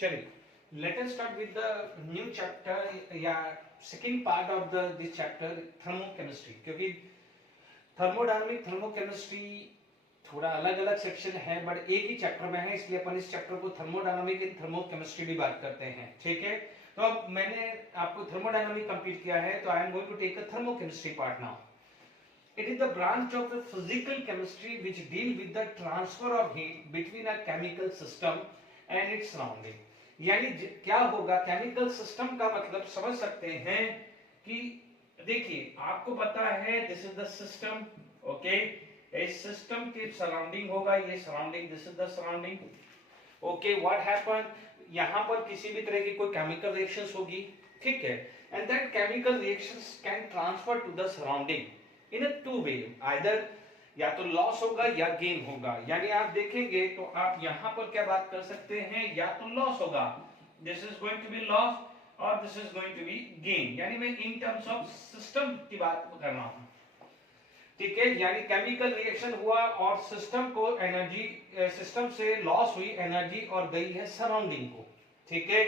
चलिए, let us start with the new chapter या second part of this chapter thermochemistry, क्योंकि thermodynamic thermochemistry थोड़ा अलग अलग सेक्शन है बट एक ही चैप्टर में है, इसलिए अपन इस चैप्टर को थर्मोडायनामिक एंड थर्मोकेमिस्ट्री भी बात करते हैं। ठीक है, तो अब मैंने आपको थर्मोडायनामिक कंप्लीट किया है, तो I am going to take a thermochemistry part now. It is the branch of the physical chemistry which deal with the transfer of heat between a chemical system and its surrounding। यानी क्या होगा, chemical system का मतलब समझ सकते हैं कि देखिए आपको पता है this is the system, okay, इस सिस्टम के सराउंडिंग होगा ये surrounding, this is the surrounding, okay. What happen, यहाँ पर किसी भी तरह की कोई केमिकल रिएक्शंस होगी, ठीक है, and that chemical reactions can transfer to the surrounding in a two way, either या तो लॉस होगा या गेन होगा। यानी आप देखेंगे तो आप यहां पर क्या बात कर सकते हैं, या तो लॉस होगा, this is going to be loss, और this is going to be gain. यानी मैं इन टर्म्स ऑफ सिस्टम की बात कर रहा हूं, ठीक है। यानी केमिकल रिएक्शन हुआ और सिस्टम को एनर्जी, सिस्टम से लॉस हुई एनर्जी और गई है सराउंडिंग को, ठीक है।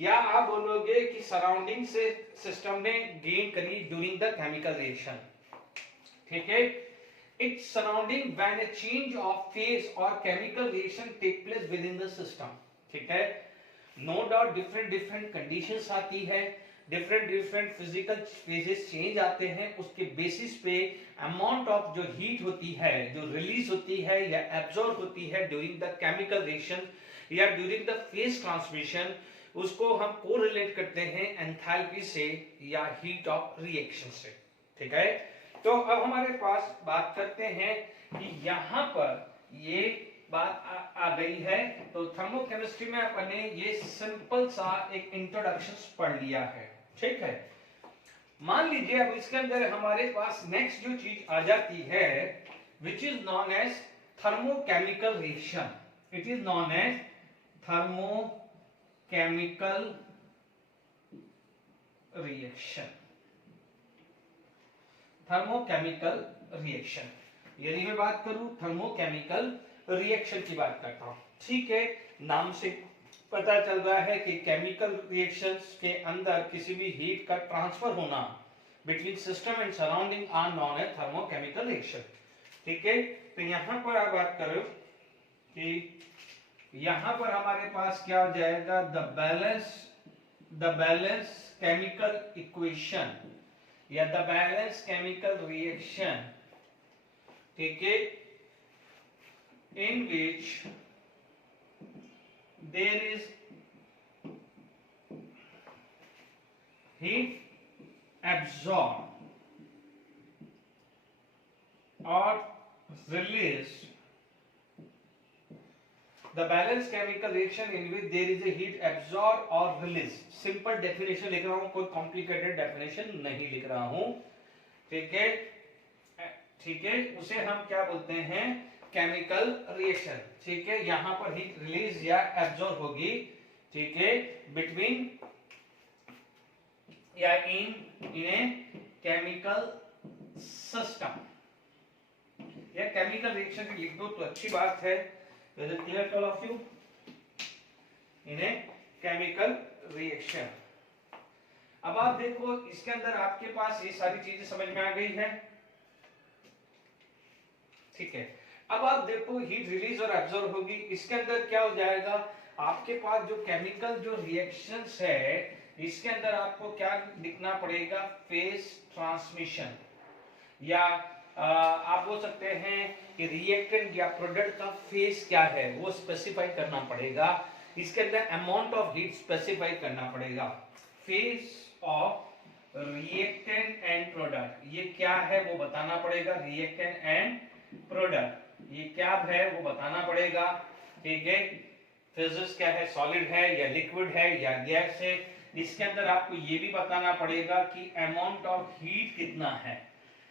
या आप बोलोगे कि सराउंडिंग से सिस्टम ने गेन करी ड्यूरिंग द केमिकल रिएक्शन, ठीक है। Its surrounding when a change of phase or chemical reaction take place within the system, ठीक है। No doubt different conditions आती है, different physical phases change आते हैं, उसके बेसिस पे अमाउंट ऑफ जो हीट होती है जो रिलीज होती है या एब्जॉर्ब होती है ड्यूरिंग द केमिकल रिएक्शन या ड्यूरिंग द फेज ट्रांसमिशन, उसको हम कोरिलेट करते हैं एंथैल्पी से या हीट ऑफ रिएक्शन से, ठीक है। तो अब हमारे पास बात करते हैं कि यहां पर ये बात आ गई है, तो थर्मोकेमिस्ट्री में अपने ये सिंपल सा एक इंट्रोडक्शन पढ़ लिया है, ठीक है। मान लीजिए अब इसके अंदर हमारे पास नेक्स्ट जो चीज आ जाती है which is known as thermochemical reaction, it is known as thermochemical reaction, thermochemical reaction. यदि मैं बात करूं थर्मोकेमिकल रिएक्शन की बात करता हूं, ठीक है। नाम से पता चल रहा है कि केमिकल रिएक्शंस के अंदर किसी भी हीट का ट्रांसफर होना between system and surrounding are known as thermochemical reaction, ठीक है। तो यहां पर आप बात करो कि यहां पर हमारे पास क्या हो जाएगा, द बैलेंस केमिकल इक्वेशन या द बैलेंस केमिकल रिएक्शन, ठीक है, in which there is heat absorb और release, the balance chemical reaction in which there is a heat absorb और रिलीज। सिंपल डेफिनेशन लिख रहा हूं, कोई कॉम्प्लिकेटेड डेफिनेशन नहीं लिख रहा हूं, ठीक है, ठीक है। उसे हम क्या बोलते हैं, केमिकल रिएक्शन, ठीक है। यहां पर हीट रिलीज या एब्सॉर्ब होगी, ठीक है, बिटवीन या इन ए केमिकल सिस्टम। या केमिकल रिएक्शन लिख दो तो अच्छी बात है, Is it clear to all of you? In a chemical reaction। अब आप देखो इसके अंदर आपके पास ये सारी चीजें समझ में आ गई है, ठीक है। अब आप देखो हीट रिलीज और एब्सॉर्ब होगी, इसके अंदर क्या हो जाएगा, आपके पास जो केमिकल जो रिएक्शंस है इसके अंदर आपको क्या लिखना पड़ेगा, फेज ट्रांसमिशन, या आप बोल सकते हैं कि रिएक्टेंट या प्रोडक्ट का फेज क्या है वो स्पेसिफाई करना पड़ेगा। इसके अंदर अमाउंट ऑफ हीट स्पेसिफाई करना पड़ेगा, phase of reactant and product, ये क्या है वो बताना पड़ेगा, रिएक्टेंट एंड प्रोडक्ट ये क्या है वो बताना पड़ेगा, ठीक है। फेजेस क्या है, सॉलिड है या लिक्विड है या गैस है। इसके अंदर आपको ये भी बताना पड़ेगा कि अमाउंट ऑफ हीट कितना है,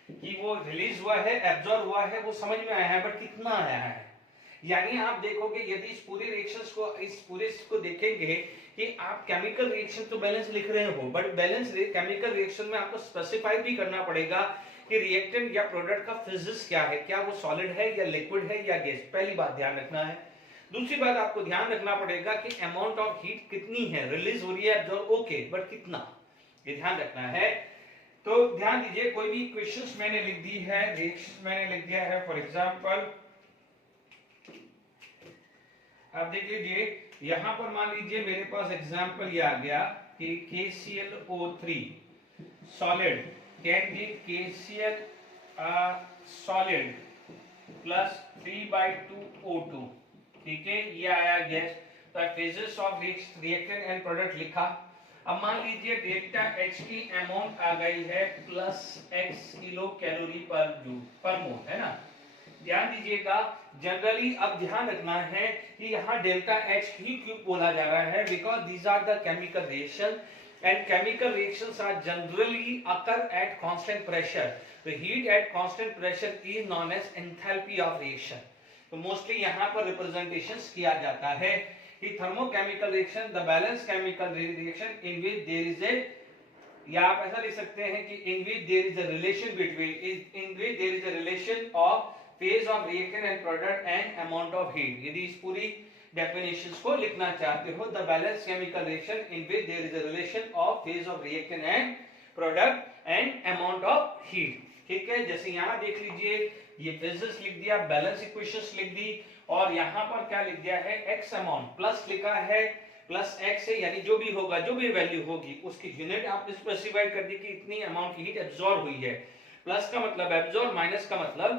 कि वो रिलीज हुआ है एब्सॉर्ब हुआ है वो समझ में आया है बट कितना आया है। यानी आप देखोगे यदि इस पूरे रिएक्शंस को इस पूरे को देखेंगे कि आप केमिकल रिएक्शन तो बैलेंस लिख रहे हो बट बैलेंस केमिकल रिएक्शन में आपको स्पेसिफाई भी करना पड़ेगा कि रिएक्टेंट या प्रोडक्ट का फिजिक्स क्या है, क्या वो सॉलिड है या लिक्विड है या गैस, पहली बात ध्यान रखना है। दूसरी बात आपको ध्यान रखना पड़ेगा कि अमाउंट ऑफ हीट कितनी है, रिलीज हो रही है एब्जॉर्ब ओके, बट कितना, ये ध्यान रखना है। तो ध्यान दीजिए, कोई भी क्वेश्चंस मैंने लिख दी है, रिएक्शन मैंने लिख दिया है, फॉर एग्जांपल आप देख लीजिए, यहां पर मान लीजिए मेरे पास एग्जांपल ये आ गया कि KClO3 solid can give KCl solid plus 3/2 O2, ठीक है, ये आया गैस। तो phases of reactant and product लिखा। अब मान लीजिए डेल्टा H की अमाउंट आ गई है प्लस x किलो कैलोरी पर मोल, है ना। ध्यान दीजिएगा, जनरली अब ध्यान रखना है कि यहाँ डेल्टा H ही क्यों बोला जा रहा है, because these are the chemical reaction and chemical reactions are generally occur at constant pressure. The heat at constant pressure is known as enthalpy of reaction. तो मोस्टली यहाँ पर रिप्रेजेंटेशंस किया जाता है कि thermochemical reaction, the balance chemical reaction in which there is a, या आप ऐसा लिख सकते हैं कि in which there is a relation between, in which there is a relation of phase of reactant and product and amount of heat. यदि इस पूरी डेफिनेशंस को लिखना चाहते हो, the balance chemical reaction in which there is a relation of phase of reactant and product and amount of heat, ठीक है। जैसे यहाँ देख लीजिए, ये फेजेस लिख दिया, बैलेंस इक्वेशंस लिख दी, और यहाँ पर क्या लिख दिया है, x अमाउंट प्लस लिखा है, प्लस x है, यानी जो भी होगा, जो भी वैल्यू होगी उसकी यूनिट आप स्पेसिफाई कर दी कि इतनी अमाउंट की हीट एब्जॉर्ब हुई है। प्लस का मतलब एब्जॉर्ब, माइनस का मतलब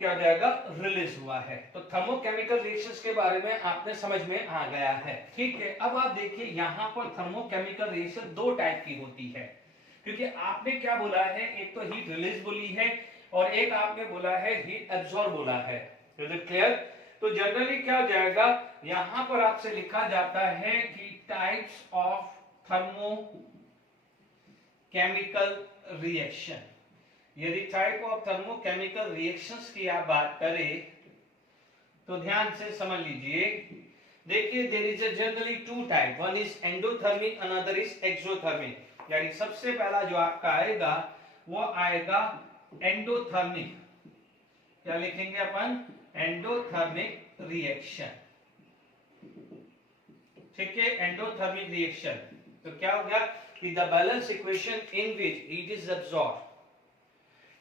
क्या हो जाएगा, रिलीज हुआ है। तो थर्मोकेमिकल रिएक्शंस के बारे में आपने समझ में आ गया है, ठीक है। अब आप देखिए, यहाँ पर थर्मोकेमिकल रिएक्शन दो टाइप की होती है, क्योंकि आपने क्या बोला है, एक तो हीट रिलीज बोली है और एक आपने बोला है हीट एब्जॉर्ब बोला है। Is it clear? तो जनरली क्या हो जाएगा, यहां पर आपसे लिखा जाता है कि टाइप्स ऑफ थर्मोकेमिकल रिएक्शन। यदि टाइप ऑफ थर्मोकेमिकल रिएक्शंस की आप बात करें तो ध्यान से समझ लीजिए। देखिए, there is generally two type, one is endothermic, another is exothermic. यानी सबसे पहला जो आपका आएगा वो आएगा एंडोथर्मिक, क्या लिखेंगे अपन, एंडोथर्मिक रिएक्शन, ठीक है, एंडोथर्मिक रिएक्शन। तो क्या हो गया कि the balance equation in which heat is absorb,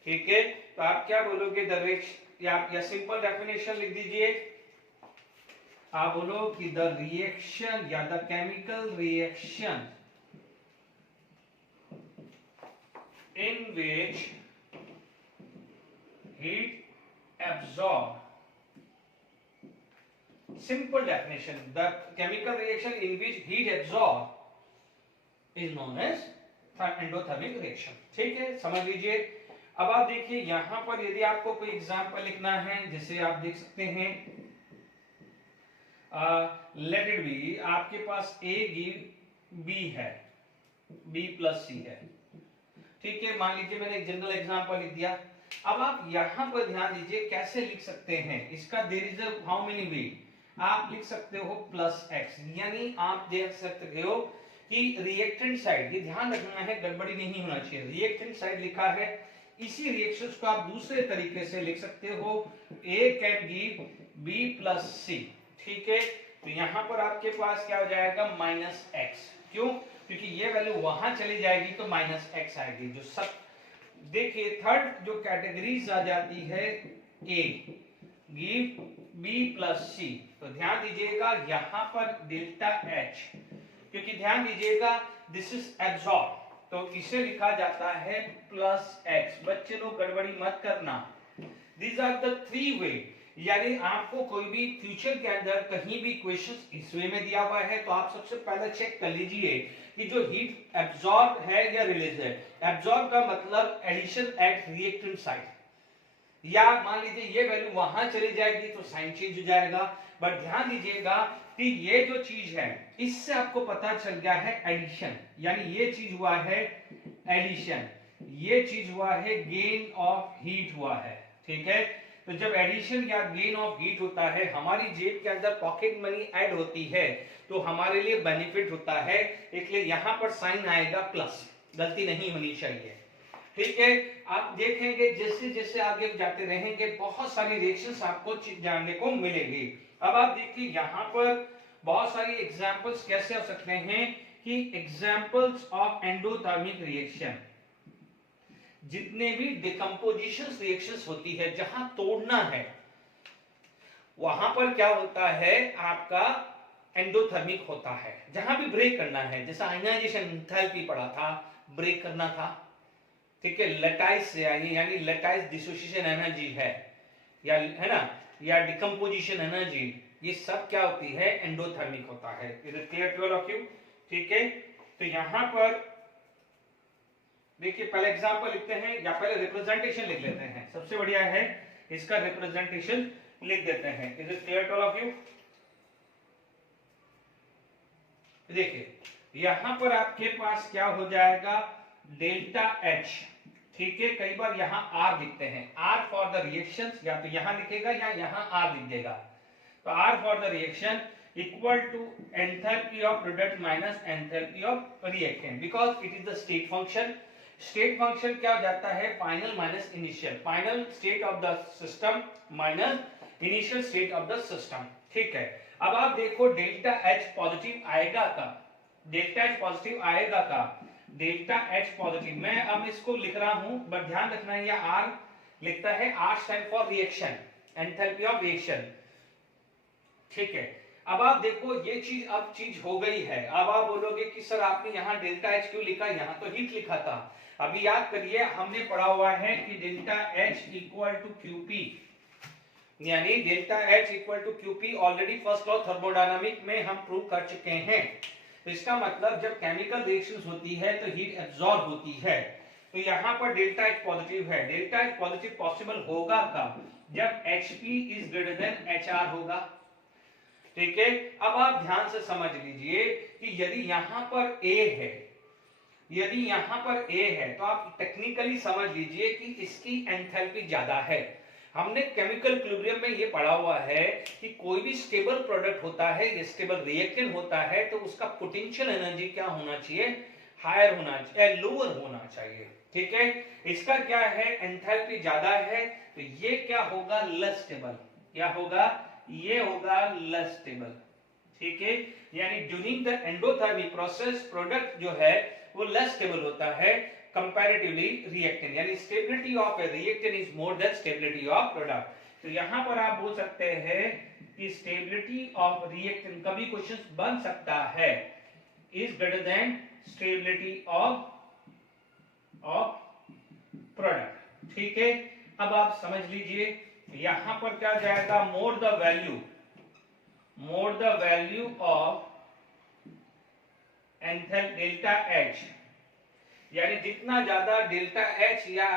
ठीक है। तो आप क्या बोलोगे, द रिएक्शन, या सिंपल डेफिनेशन लिख दीजिए, आप बोलो कि द रिएक्शन या the chemical reaction in which heat absorb, simple definition, the chemical reaction in which heat absorb is known as endothermic reaction, ठीक है, समझ लीजिए। अब आप देखिए, यहां पर यदि आपको कोई एग्जांपल लिखना है, जैसे आप देख सकते हैं, लेट इट बी, आपके पास A गिव B है, B प्लस C है, ठीक है। मान लीजिए मैंने एक जनरल एग्जांपल लिख दिया। अब आप यहां पर ध्यान दीजिए कैसे लिख सकते हैं इसका, there is how many way, आप लिख सकते हो प्लस x, यानी आप देख सकते हो कि रिएक्टेंट साइड, ये ध्यान रखना है, गड़बड़ी नहीं होना चाहिए, रिएक्टेंट साइड लिखा है, इसी रिएक्शंस को आप दूसरे तरीके से लिख सकते हो, A can give B plus C, ठीक है। तो यहां पर आपके पास क्या हो जाएगा, माइनस x, क्यों, क्योंकि ये वैल्यू वहां चली जाएगी तो माइनस x आएगी। जो सब देखिए, थर्ड जो कैटेगरीज आ जाती है, A give B plus C, तो ध्यान दीजिएगा यहां पर डेल्टा H, क्योंकि ध्यान दीजिएगा दिस इज एब्सॉर्ब, तो इसे लिखा जाता है प्लस x। बच्चे लोग गड़बड़ी मत करना, these are the three way, यानी आपको कोई भी फ्यूचर के अंदर कहीं भी क्वेश्चन इस वे में दिया हुआ है तो आप सबसे पहले चेक कर लीजिए कि जो हीट एब्सॉर्ब है या रिलीज है। एब्सॉर्ब का मतलब एडिशन एट रिएक्टेंट साइड, या मान लीजिए ये वैल्यू वहां चली जाएगी तो साइन चेंज हो जाएगा, बट ध्यान दीजिएगा कि ये जो चीज है इससे आपको पता चल गया है एडिशन, यानी ये चीज हुआ है एडिशन, ये चीज हुआ है गेन ऑफ हीट हुआ है, ठीक है। तो जब एडिशन या गेन ऑफ हीट होता है, हमारी जेब के अंदर पॉकेट मनी ऐड होती है तो हमारे लिए बेनिफिट होता है, इसलिए यहाँ पर साइन आएगा प्लस, गलती नहीं होनी चाहिए, ठीक है। आप देखेंगे जैसे जैसे आगे जाते रहेंगे बहुत सारी रिएक्शंस आपको जानने को मिलेगी। अब आप देखिए यहाँ पर बहुत सारी एग्जांपल्स कैसे हो सकते हैं कि एग्जांपल्स ऑफ एंडोथर्मिक रिएक्शन, जितने भी डिकम्पोजिशन रिएक्शंस होती है, जहां तोड़ना है वहां पर क्या होता है आपका एंडोथर्मिक होता है। जहां भी ब्रेक करना है, जैसा आयनाइजेशन एंथैल्पी पढ़ा था, ब्रेक करना था, ठीक है, लेटाइस से यानी लेटाइस डिसोसिएशन एनर्जी है या है ना, या डिकम्पोजिशन एनर्जी, ये सब क्या होती है, एंडोथर्मिक होता है। Is it clear to all of you? ठीक है, तो यहां पर देखिए पहले एग्जांपल लिखते हैं या पहले रिप्रेजेंटेशन लिख लेते हैं, सबसे बढ़िया है इसका रिप्रेजेंटेशन लिख देते हैं। Is it clear to all of you? देखिए यहां पर आपके पास क्या हो जाएगा, डेल्टा एच, ठीक है, कई बार यहां आर लिखते हैं, आर फॉर द रिएक्शन, या तो यहां लिखेगा या यहां आर लिख देगा। तो R for the reaction equal to enthalpy of product minus enthalpy of reactant, because it is the state function. State function क्या हो जाता है, final minus initial, final state of the system minus initial state of the system, ठीक है। अब आप देखो delta H positive आएगा का, डेल्टा एच पॉजिटिव आएगा का, डेल्टा एच पॉजिटिव, मैं अब इसको लिख रहा हूं बट ध्यान रखना है, यह आर लिखता है, R stand for reaction, enthalpy of reaction, ठीक है। अब आप देखो ये चीज अब चीज हो गई है। अब आप बोलोगे कि सर आपने यहाँ डेल्टा एच क्यों लिखा, यहाँ तो हीट लिखा था। अभी याद करिए हमने पढ़ा हुआ है कि delta H equal to QP, यानी delta H equal to QP already first law thermodynamic में हम प्रूव कर चुके हैं। तो इसका मतलब जब केमिकल रिएक्शंस होती है तो हीट एब्जॉर्ब होती है। तो यहाँ पर डेल्टा एच पॉजिटिव है। डेल्टा एच पॉजिटिव पॉसिबल होगा कब, जब Hp is greater than Hr होगा, ठीक है। अब आप ध्यान से समझ लीजिए कि यदि यहां पर A है, यदि यहां पर A है तो आप टेक्निकली समझ लीजिए कि इसकी एंथैल्पी ज्यादा है। हमने केमिकल इक्विलिब्रियम में ये पढ़ा हुआ है कि कोई भी स्टेबल प्रोडक्ट होता है, स्टेबल रिएक्टेंट होता है, तो उसका पोटेंशियल एनर्जी क्या होना चाहिए, हायर होना चाहिए, लोअर होना चाहिए, ठीक है। इसका क्या है, एंथैल्पी ज्यादा है, तो ये क्या होगा, लेस स्टेबल, क्या होगा, ये होगा लेस स्टेबल, ठीक है। यानी during the endothermic process product जो है वो लेस स्टेबल होता है कंपैरेटिवली रिएक्टेंट, यानी stability of A reactant is more than stability of product. तो यहां पर आप बोल सकते हैं कि स्टेबिलिटी ऑफ रिएक्टेंट, कभी क्वेश्चन बन सकता है, is greater than stability of product, ठीक है। अब आप समझ लीजिए यहां पर क्या जाएगा, more the value of enthalpy delta H, यानी जितना ज्यादा डेल्टा एच या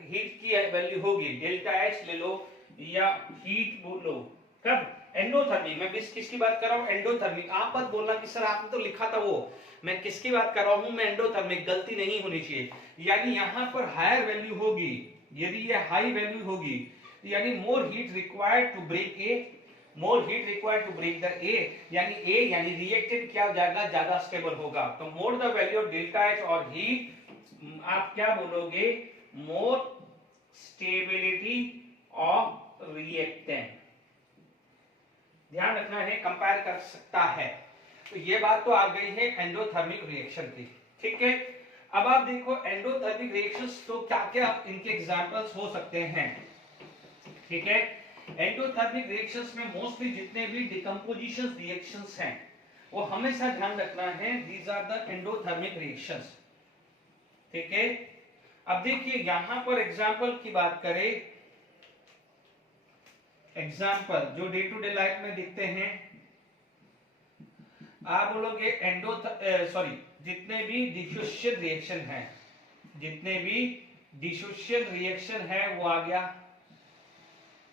हीट की वैल्यू होगी, डेल्टा एच ले लो या हीट बोलो, कब, एंडोथर्मिक, मैं किसकी बात कर रहा हूं, एंडोथर्मिक। आप मत बोलना कि सर आपने तो लिखा था वो, मैं किसकी बात कर रहा हूं, मैं एंडोथर्मिक, गलती नहीं होनी चाहिए। यानी यहां पर हायर वैल्यू होगी, यदि ये हाई वैल्यू होगी, यानी more heat required to break A, more heat required to break the A, यानी ए यानी रिएक्टेंट क्या हो जाएगा, ज्यादा स्टेबल होगा। तो more the value of delta H और हीट, आप क्या बोलोगे, मोर स्टेबिलिटी ऑफ रिएक्टेंट, ध्यान रखना है, कंपेयर कर सकता है। तो ये बात तो आ गई है एंडोथर्मिक रिएक्शन की, ठीक है। अब आप देखो एंडोथर्मिक रिएक्शंस तो क्या क्या इनके एग्जांपल्स हो सकते हैं, ठीक है। एंडोथर्मिक रिएक्शंस में मोस्टली जितने भी डिकम्पोजिशन रिएक्शंस हैं वो हमेशा ध्यान रखना है, these are the endothermic reactions, ठीक है। अब देखिए यहां पर एग्जांपल की बात करें, एग्जांपल जो डे टू डे लाइफ में दिखते हैं, आप बोलोगे जितने भी डिसोसिएशन रिएक्शन है, जितने भी डिसोसिएशन रिएक्शन है वो आ गया,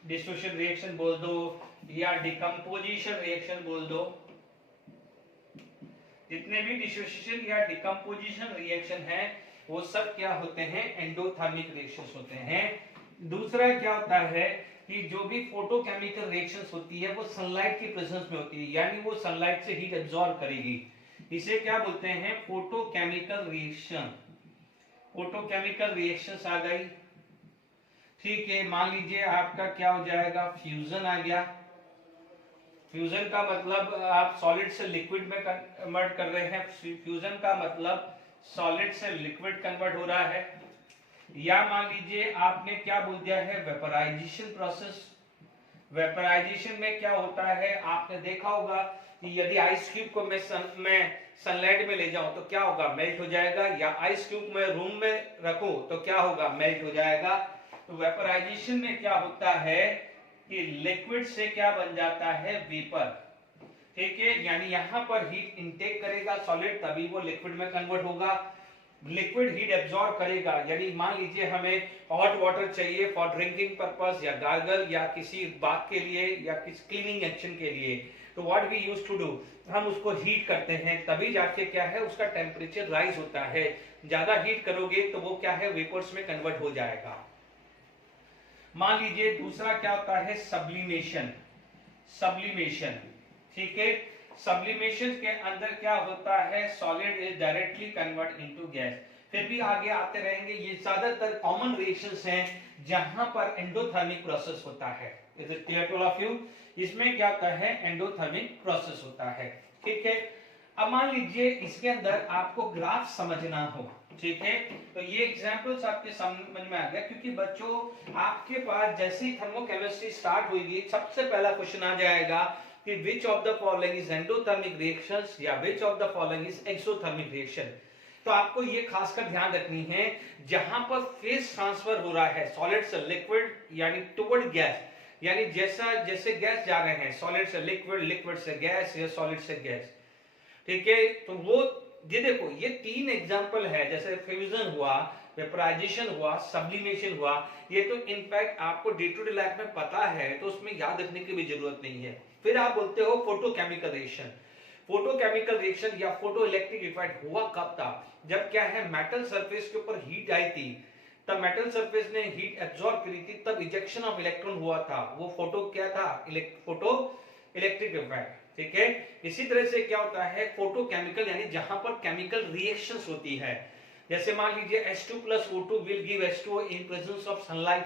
डिसोसिएशन रिएक्शन बोल दो या डिकम्पोजिशन रिएक्शन बोल दो, जितने भी डिसोसिएशन या डिकम्पोजिशन रिएक्शन है वो सब क्या होते हैं, एंडोथर्मिक रिएक्शंस होते हैं। दूसरा क्या होता है कि जो भी फोटोकेमिकल रिएक्शंस होती है वो सनलाइट की प्रेजेंस में होती है, यानी वो सनलाइट से हीट एब्जॉर्ब करेगी, इसे क्या बोलते हैं, फोटोकेमिकल रिएक्शन। फोटोकेमिकल रिएक्शंस आ गई, ठीक है। मान लीजिए आपका क्या हो जाएगा, फ्यूजन आ गया, फ्यूजन का मतलब आप सॉलिड से लिक्विड में कन्वर्ट कर रहे हैं, फ्यूजन का मतलब सॉलिड से लिक्विड कन्वर्ट हो रहा है, या मान लीजिए आपने क्या बोल दिया है वेपराइजेशन प्रोसेस। वेपराइजेशन में क्या होता है, आपने देखा होगा कि यदि आइस क्यूब को मैं सनलाइट में ले जाऊं तो क्या होगा, मेल्ट हो जाएगा, या आइस क्यूब में रूम में रखूं तो क्या होगा, मेल्ट हो जाएगा। तो वेपराइजेशन में क्या होता है कि लिक्विड से क्या बन जाता है, वेपर। ठीक है, यानी यहां पर हीट इनटेक करेगा सॉलिड, तभी वो लिक्विड में कन्वर्ट होगा। लिक्विड हीट एब्जॉर्ब करेगा, यानी मान लीजिए हमें हॉट वाटर चाहिए फॉर ड्रिंकिंग पर्पस या गार्गल या किसी बात के लिए या किसी क्लीनिंग एक्शन के लिए, तो what we use to do, हम उसको हीट करते हैं, तभी जाके क्या है उसका टेम्परेचर राइज होता है। ज्यादा हीट करोगे तो वो क्या है वेपर्स में कन्वर्ट हो जाएगा। मान लीजिए दूसरा क्या होता है, सब्लिमेशन। सब्लिमेशन, ठीक है, सब्लिमेशन के अंदर क्या होता है, solid is directly convert into gas. फिर भी आगे आते रहेंगे, ये ज्यादातर कॉमन रिएक्शंस हैं जहां पर एंडोथर्मिक प्रोसेस होता है। Is it clear to all of you? इसमें क्या होता है, एंडोथर्मिक प्रोसेस होता है। ठीक है, अब मान लीजिए इसके अंदर आपको ग्राफ समझना हो, ठीक है, तो ये एग्जांपल्स आपके समझ में आ गया, क्योंकि बच्चों आपके पास जैसे ही थर्मोकेमिस्ट्री स्टार्ट होगी सबसे पहला क्वेश्चन आ जाएगा कि which of the following is endothermic reactions या which of the following is exothermic reaction। तो आपको ये खासकर ध्यान रखनी है, जहां पर फेज ट्रांसफर हो रहा है सॉलिड से लिक्विड यानी टुवर्ड गैस, यानी जैसे गैस जा रहे हैं सॉलिड से लिक्विड, लिक्विड से गैस या सॉलिड से गैस। ठीक है, तो वो ये देखो ये तीन एग्जांपल है, जैसे फ्यूजन हुआ, वेपराइजेशन हुआ, सब्लिमेशन हुआ, ये तो इनफैक्ट आपको डे टू डे लाइफ में पता है, तो उसमें याद रखने की भी जरूरत नहीं है। फिर आप बोलते हो फोटोकेमिकल रिएक्शन। फोटोकेमिकल रिएक्शन या फोटो इलेक्ट्रिक इफेक्ट हुआ कब था, जब क्या है मेटल सरफेस के ऊपर हीट आई थी, तब मेटल सरफेस ने हीट एब्जॉर्ब करी थी, तब इजेक्शन ऑफ इलेक्ट्रॉन हुआ था, वो फोटो क्या था, फोटो इलेक्ट्रिक इफेक्ट। ठीक है, इसी तरह से क्या होता है फोटोकेमिकल, यानी जहां पर केमिकल रिएक्शंस होती है, जैसे मान लीजिए H2 plus O2 will give H2O in presence of sunlight,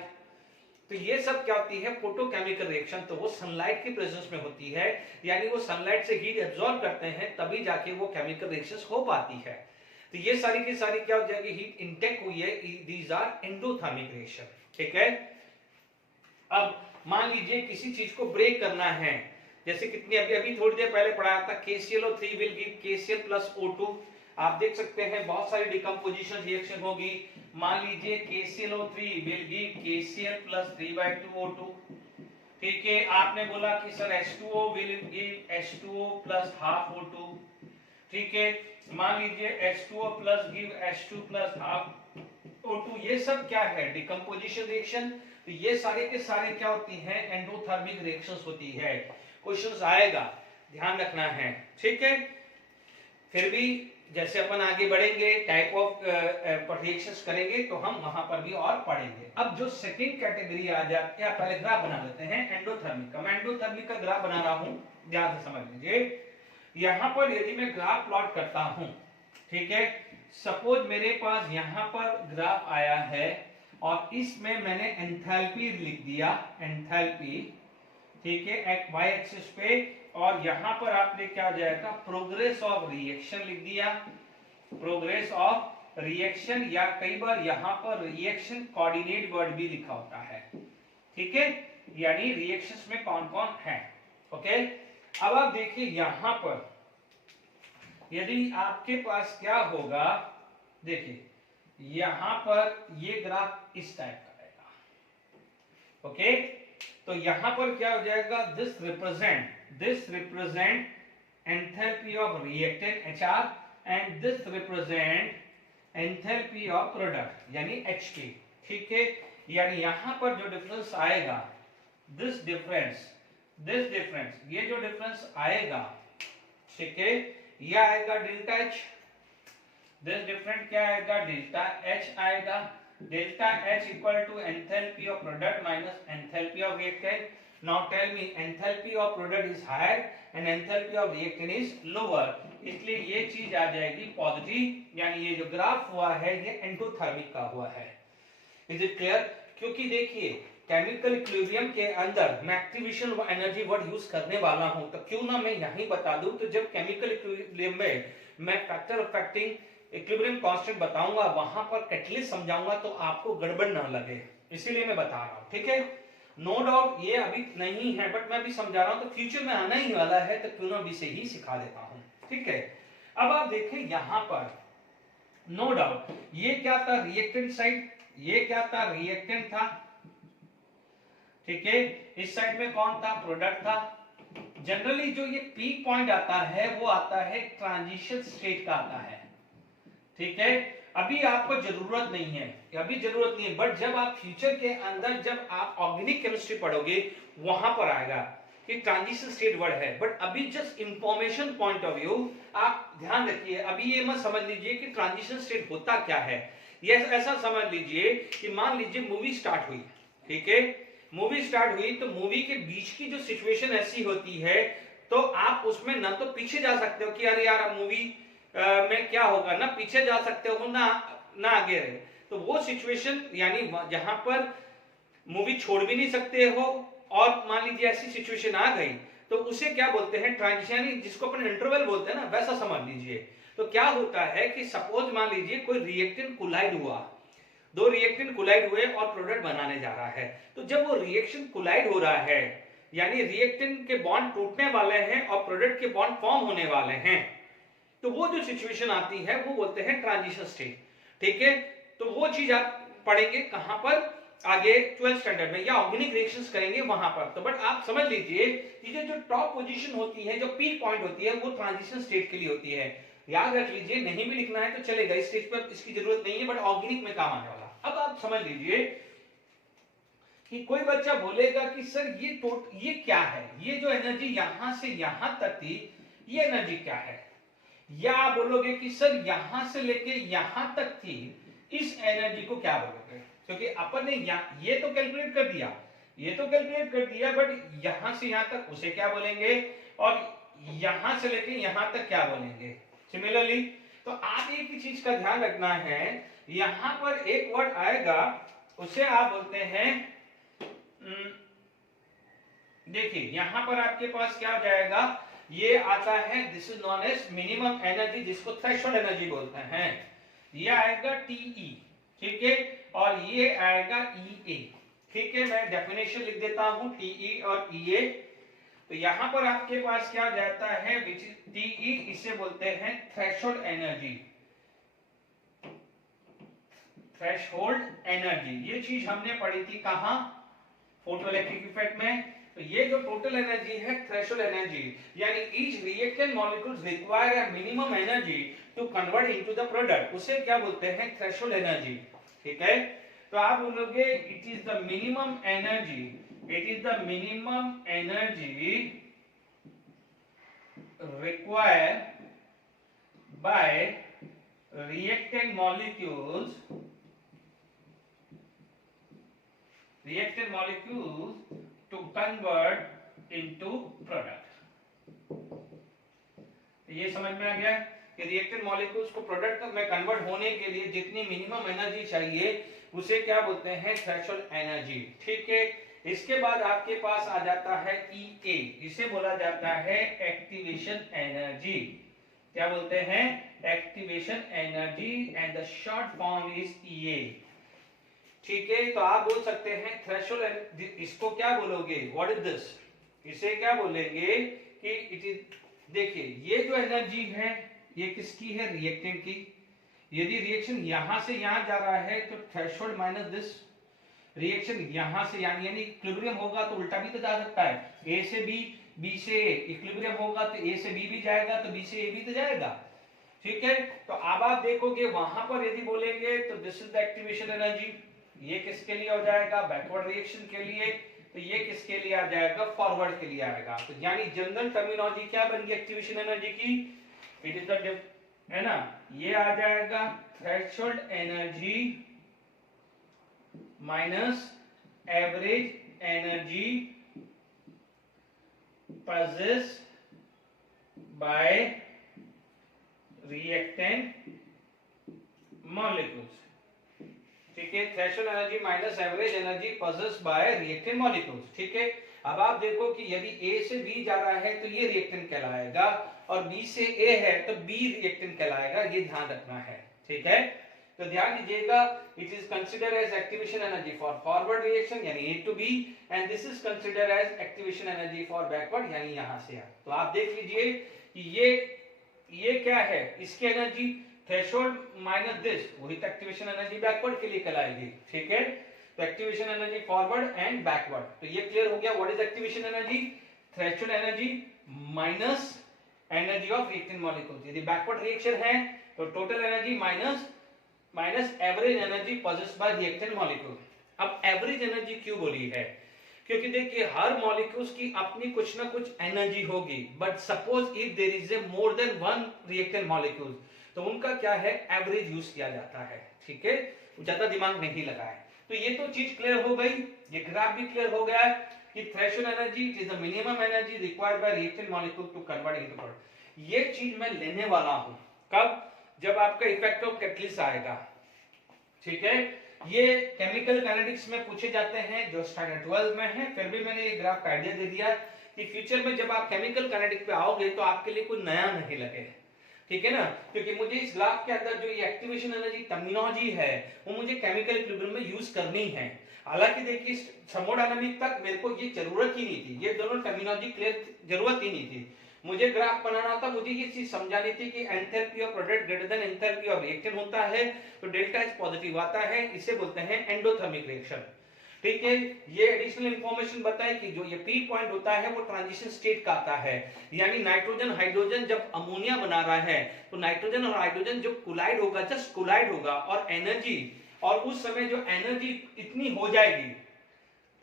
तो ये सब क्या होती है फोटोकेमिकल रिएक्शन, तो वो सनलाइट की प्रेजेंस में होती है, यानी वो सनलाइट से हीट एब्जॉर्ब करते हैं तभी जाके वो केमिकल रिएक्शंस हो पाती है। तो ये सारी की सारी क्या हो जाएगी, हीट इनटेक हुई है, दीज आर एंडोथर्मिक रिएक्शन। ठीक है, अब मान लीजिए किसी चीज को ब्रेक करना है, जैसे कितनी अभी थोड़ी देर पहले पढ़ाया था KClO3 will give KCl plus O2, आप देख सकते हैं बहुत सारी डिकम्पोजिशन रिएक्शन होगी। मान लीजिए KClO3 will give KCl plus 3/2O2। ठीक है, आपने बोला कि sir H2O will give H2O plus half O2। ठीक है, मान लीजिए H2O plus give H2 plus half O2, ये सब क्या है डिकम्पोजिशन रिएक्शन। तो ये सारे के सारे क्या होती हैं, एंडोथर्मिक रिएक्शंस होती है। क्वेश्चंस आएगा, ध्यान रखना है। ठीक है, फिर भी जैसे अपन आगे बढ़ेंगे टाइप ऑफ रिएक्शंस करेंगे तो हम वहां पर भी और पढ़ेंगे। अब जो सेकंड कैटेगरी आ जाती है, पहले ग्राफ बना लेते हैं एंडोथर्मिक का। मैं एंडोथर्मिक का ग्राफ बना रहा हूं, ध्यान से समझ लीजिए। यहां पर यदि मैं ग्राफ प्लॉट करता हूं, ठीक है, सपोज मेरे पास यहां पर ग्राफ आया है और इसमें मैंने एंथैल्पी लिख दिया, एंथैल्पी, ठीक है, वाई एक्सिस पे, और यहां पर आपने क्या जाएगा प्रोग्रेस ऑफ रिएक्शन लिख दिया, प्रोग्रेस ऑफ रिएक्शन, या कई बार यहां पर रिएक्शन कोऑर्डिनेट वर्ड भी लिखा होता है। ठीक है, यानी रिएक्शंस में कौन कौन है। ओके, अब आप देखिए यहां पर यदि आपके पास क्या होगा, देखिए यहां पर ये ग्राफ इस टाइप का आएगा। ओके, तो यहां पर क्या हो जाएगा, this represent enthalpy of reactant HR and this represent enthalpy of product यानी HP। ठीक है, यानी यहां पर जो डिफरेंस आएगा, दिस डिफरेंस, ये जो डिफरेंस आएगा, ठीक है, ये आएगा डेल्टा H। दिस डिफरेंट क्या आएगा, डेल्टा H आएगा। Delta H equal to enthalpy of product minus enthalpy of reactant. Now tell me enthalpy of product is higher and enthalpy of reactant is lower, इसलिए ये चीज आ जाएगी positive, यानी ये जो ग्राफ हुआ है ये एंडोथर्मिक का हुआ है। Is it clear? क्योंकि देखिए केमिकल इक्विलिब्रियम के अंदर मैं activation of energy word use करने वाला हूं, तो क्यों ना मैं यहीं बता दूं। तो जब केमिकल इक्विलिब्रियम में मैं फैक्टर अफेक्टिंग इक्विलिब्रियम कांस्टेंट बताऊंगा, वहां पर कैटलिस्ट समझाऊंगा, तो आपको गड़बड़ ना लगे, इसीलिए मैं बता रहा हूं, ठीक है। नो डाउट ये अभी नहीं है, बट मैं भी समझा रहा हूं, तो फ्यूचर में आना ही वाला है, तो क्यों ना अभी से ही सिखा देता हूं, ठीक है। अब आप देखें यहां पर, नो डाउट ये क्या था, रिएक्टेंट साइड, ये क्या था, रिएक्टेंट था, ठीक है। इस साइड में कौन था, प्रोडक्ट था। जनरली जो ये पीक पॉइंट आता है वो आता है ट्रांजिशन स्टेट का आता है, ठीक है। अभी आपको जरूरत नहीं है, अभी जरूरत नहीं है, बट जब आप फ्यूचर के अंदर जब आप ऑर्गेनिक केमिस्ट्री पढ़ोगे वहां पर आएगा कि ट्रांजिशन स्टेट वर्ड है। बट अभी just information point of view आप ध्यान रखिए, अभी ये मत समझ लीजिए कि ट्रांजिशन स्टेट होता क्या है। ये ऐसा समझ लीजिए कि मान लीजिए मूवी स्टार्ट हुई, ठीक है, मूवी स्टार्ट हुई, तो मूवी के बीच की जो सिचुएशन ऐसी होती है, तो आप उसमें ना तो पीछे जा सकते हो कि अरे यार मूवी में क्या होगा, ना पीछे जा सकते हो ना आगे रहे। तो वो सिचुएशन यानी जहां पर मूवी छोड़ भी नहीं सकते हो, और मान लीजिए ऐसी सिचुएशन आ गई, तो उसे क्या बोलते हैं, ट्रांजिशन, जिसको अपन इंटरवल बोलते हैं ना, वैसा समझ लीजिए। तो क्या होता है कि सपोज मान लीजिए कोई रिएक्टेंट कोलाइड हुआ, दो रिएक्टेंट कोलाइड हुए और प्रोडक्ट बनाने जा रहा है। तो जब वो रिएक्शन कोलाइड हो रहा है, यानी रिएक्टेंट के बॉन्ड टूटने वाले हैं और प्रोडक्ट के बॉन्ड फॉर्म होने वाले हैं, तो वो जो सिचुएशन आती है वो बोलते हैं ट्रांजिशन स्टेट, ठीक है। तो वो चीज आप पढ़ेंगे कहां पर, आगे 12th स्टैंडर्ड में, या ऑर्गेनिक रिएक्शंस करेंगे वहां पर। तो बट आप समझ लीजिए कि जो टॉप पोजीशन होती है, जो पीक पॉइंट होती है, वो ट्रांजिशन स्टेट के लिए होती है। याद रख लीजिए, नहीं भी लिखना है तो चलेगा, इस स्टेज पर इसकी जरूरत नहीं है, बट ऑर्गेनिक में काम आने वाला। अब आप समझ लीजिए कि कोई बच्चा बोलेगा कि सर ये क्या है, ये जो एनर्जी यहां से यहां तक थी, ये एनर्जी क्या है। या आप बोलोगे कि सर यहां से लेके यहां तक थी, इस एनर्जी को क्या बोलोगे, क्योंकि अपन ने ये तो कैलकुलेट कर दिया, ये तो कैलकुलेट कर दिया, बट यहां से यहां तक उसे क्या बोलेंगे, और यहां से लेके यहां तक क्या बोलेंगे। सिमिलरली तो आप एक ही चीज का ध्यान रखना है, यहां पर एक वर्ड आएगा, उसे आप बोलते हैं, देखिए यहां पर आपके पास क्या जाएगा, ये आता है, this is known as minimum energy, जिसको थ्रेशोल्ड एनर्जी बोलते हैं। ये आएगा टीई, ठीक है, और ये आएगा ईए, ठीक है। मैं डेफिनेशन लिख देता हूं, टीई और ईए। तो यहां पर आपके पास क्या जाता है, विच इज टीई, इसे बोलते हैं थ्रेशोल्ड एनर्जी, थ्रेशोल्ड एनर्जी। ये चीज हमने पढ़ी थी कहां, फोटोइलेक्ट्रिक इफेक्ट में। तो ये जो टोटल एनर्जी है, थ्रेशोल्ड एनर्जी, यानी each reactant molecules require a minimum energy to convert into the product, उसे क्या बोलते हैं, थ्रेशोल्ड एनर्जी, ठीक है। तो आप बोलोगे it is the minimum energy, it is the minimum energy required bye reactant molecules to convert into product। ये समझ में आ गया कि रिएक्टेंट मॉलिक्यूल्स को प्रोडक्ट में कन्वर्ट होने के लिए जितनी मिनिमम एनर्जी चाहिए उसे क्या बोलते हैं, थ्रेशोल्ड एनर्जी, ठीक है। इसके बाद आपके पास आ जाता है ईए, इसे बोला जाता है एक्टिवेशन एनर्जी। क्या बोलते हैं, activation energy, and the short form is EA, ठीक है। तो आप बोल सकते हैं थ्रेशोल्ड, इसको क्या बोलोगे, व्हाट इज दिस, इसे क्या बोलेंगे कि इट इज, देखिए ये जो एनर्जी है ये किसकी है, रिएक्टेंट की। यदि रिएक्शन यहां से यहां जा रहा है तो थ्रेशोल्ड माइनस दिस, रिएक्शन यहां से यानी इक्विलिब्रियम होगा तो उल्टा भी तो जा सकता है, ए से बी, बी से ए, इक्विलिब्रियम होगा तो ए से बी भी जाएगा, तो बी से ए भी तो जाएगा, ठीक है। तो अब आप देखोगे वहां पर यदि बोलेंगे तो this is the activation energy, ये किसके लिए हो जाएगा, बैकवर्ड रिएक्शन के लिए, तो ये किसके लिए आ जाएगा, फॉरवर्ड के लिए आएगा। तो यानी जनरल टर्मिनोलॉजी क्या बन गई एक्टिवेशन एनर्जी की, इट इज द, है ना, ये आ जाएगा threshold energy minus average energy possessed by reactant molecules, ठीक है, threshold energy minus average energy possessed by reactant molecules. ठीक है, अब आप देखो कि यदि A से B जा रहा है तो ये रिएक्टेंट कहलाएगा, और B से A है तो B रिएक्टेंट कहलाएगा, ये ध्यान रखना है। ठीक है, तो ध्यान दीजिएगा, it is considered as activation energy for forward reaction यानी A to B, and this is considered as activation energy for backward यानी यहां से यहां। तो आप देख लीजिए कि ये क्या है, इसकी एनर्जी थ्रेशोल्ड माइनस दिस, वही तो एक्टिवेशन एनर्जी बैकवर्ड के लिए कहलाएगी। ठीक है, तो activation energy forward and backward, तो ये क्लियर हो गया। What is activation energy? Threshold energy minus energy of reactant molecules. यदि बैकवर्ड रिएक्शन है तो total energy minus average energy possessed by reactant molecule. अब एवरेज एनर्जी क्यों बोली है? क्योंकि देखिए हर मॉलिक्यूल्स की अपनी कुछ ना कुछ एनर्जी होगी, but suppose if there is a more than one reactant molecule, तो उनका क्या है, एवरेज यूज किया जाता है। ठीक है, ज्यादा दिमाग नहीं लगाए। तो ये तो चीज क्लियर हो गई, ये ग्राफ भी क्लियर हो गया कि threshold energy it is the minimum energy required by reactant molecule to convert into product. ये चीज मैं लेने वाला हूं कब? जब आपका इफेक्ट ऑफ कैटलिस्ट आएगा। ठीक है, ये केमिकल काइनेटिक्स में पूछे जाते हैं जो स्टैंडर्ड 12 में है, फिर भी मैंने ये ग्राफ का आइडिया दे दिया कि फ्यूचर में जब आप केमिकल काइनेटिक्स पे आओगे तो आपके लिए कोई नया नहीं लगे। ठीक है ना, क्योंकि मुझे इस ग्राफ के अंदर जो ये एक्टिवेशन एनर्जी टर्मिनोलॉजी है वो मुझे केमिकल इक्विलिब्रियम में यूज करनी है। हालांकि देखिए थर्मोडायनामिक तक मेरे को ये जरूरत ही नहीं थी, ये दोनों टर्मिनोलॉजी क्लियर जरूरत ही नहीं थी। मुझे ग्राफ बनाना था, मुझे ये चीज समझानी थी कि enthalpy of product greater than enthalpy of reactant होता है तो डेल्टा एच पॉजिटिव आता है, इसे बोलते हैं एंडोथर्मिक रिएक्शन। ठीक है, ये एडिशनल इंफॉर्मेशन बताए कि जो ये पी पॉइंट होता है वो ट्रांजिशन स्टेट का आता है, यानी नाइट्रोजन हाइड्रोजन जब अमोनिया बना रहा है तो नाइट्रोजन और हाइड्रोजन जो कोलाइड होगा, जस्ट कोलाइड होगा, और एनर्जी, और उस समय जो एनर्जी इतनी हो जाएगी,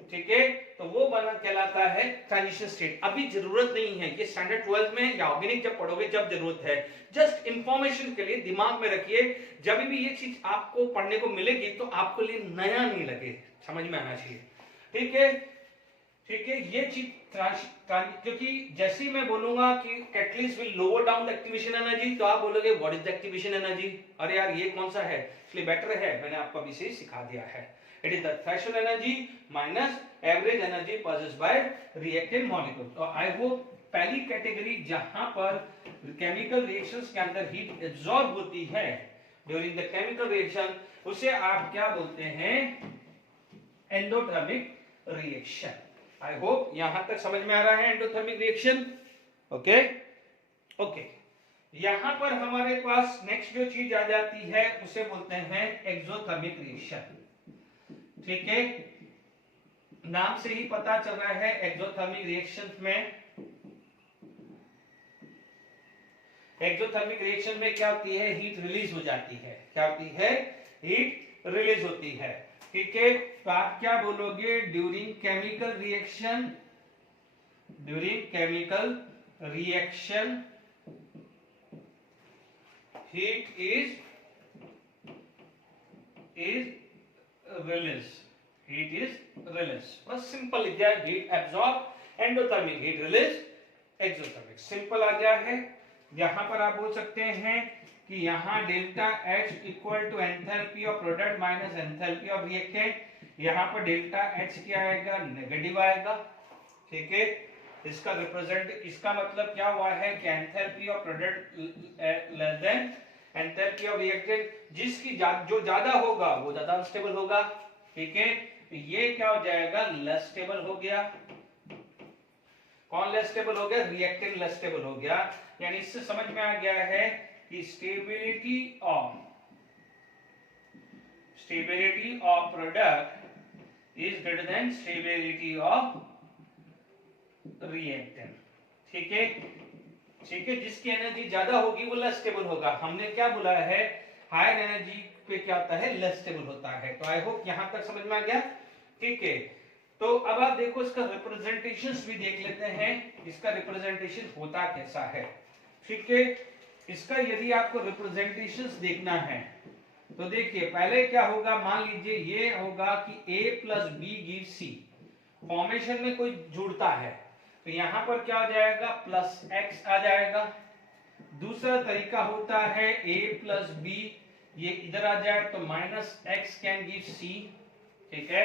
ठीक है, तो वो बना कहलाता है ट्रांजिशन स्टेट। अभी जरूरत नहीं है, ये स्टैंडर्ड 12 में या ऑर्गेनिक जब पढ़ोगे जब जरूरत है। जस्ट इंफॉर्मेशन के लिए दिमाग में रखिए, जब भी ये चीज आपको पढ़ने को मिलेगी तो आपको लिए नया नहीं लगे, समझ में आना चाहिए। ठीक है, ठीक है, ये चीज क्योंकि जैसे ही मैं बोलूंगा कि catalyst will lower down the activation energy, तो आप बोलोगे what is the activation energy, अरे यार ये कौन सा है, इसलिए बेटर है मैंने आपको अभी से सिखा दिया है। It is the threshold energy minus average energy possessed by reactant molecule। तो I hope पहली कैटेगरी जहां पर केमिकल रिएक्शंस के अंदर हीट एब्जॉर्ब होती है ड्यूरिंग द केमिकल रिएक्शन, उसे आप क्या बोलते हैं, एंडोथर्मिक रिएक्शन। आई होप यहां तक समझ में आ रहा है एंडोथर्मिक रिएक्शन। ओके ओके, यहां पर हमारे पास नेक्स्ट जो चीज आ जाती है उसे बोलते हैं एक्सोथर्मिक रिएक्शन। ठीक है, नाम से ही पता चल रहा है एक्सोथर्मिक रिएक्शन में क्या होती है, हीट रिलीज हो जाती है। क्या होती है, हीट रिलीज होती है। ठीक है, तो आप क्या बोलोगे, during chemical reaction heat is release, heat is release। बस सिंपल लिख दिया, heat absorb, endothermic heat release, exothermic, simple आ गया है। यहां पर आप बोल सकते हैं कि यहां delta H equal to enthalpy of product minus enthalpy of reactant. यहां पर डेल्टा H क्या आएगा, नेगेटिव आएगा। ठीक है, इसका मतलब क्या हुआ है कि enthalpy of product less than enthalpy of reactant, जिसकी जो ज्यादा होगा वो ज्यादा अनस्टेबल होगा। ठीक है, तो ये क्या हो जाएगा, लेस स्टेबल हो गया। कौन लेस स्टेबल हो गया, रिएक्टेंट लेस स्टेबल हो गया। यानी इससे समझ में आ गया है कि stability of product is greater than stability of reactant. ठीक है, ठीक है, जिसकी एनर्जी ज्यादा होगी वो लेस स्टेबल होगा। हमने क्या बोला है, हायर एनर्जी पे क्या होता है, लेस स्टेबल होता है। तो आई होप यहां तक समझ में आ गया। ठीक है, तो अब आप देखो इसका रिप्रेजेंटेशंस भी देख लेते हैं, इसका रिप्रेजेंटेशन होता कैसा है। ठीक है, इसका यदि आपको रिप्रेजेंटेशंस देखना है तो देखिए पहले क्या होगा, मान लीजिए ये होगा कि A plus B give C, formation में कोई जुड़ता है तो यहां पर क्या हो जाएगा, प्लस x आ जाएगा। दूसरा तरीका होता है A प्लस बी ये इधर आ जाए तो -x कैन गिव c, ठीक है।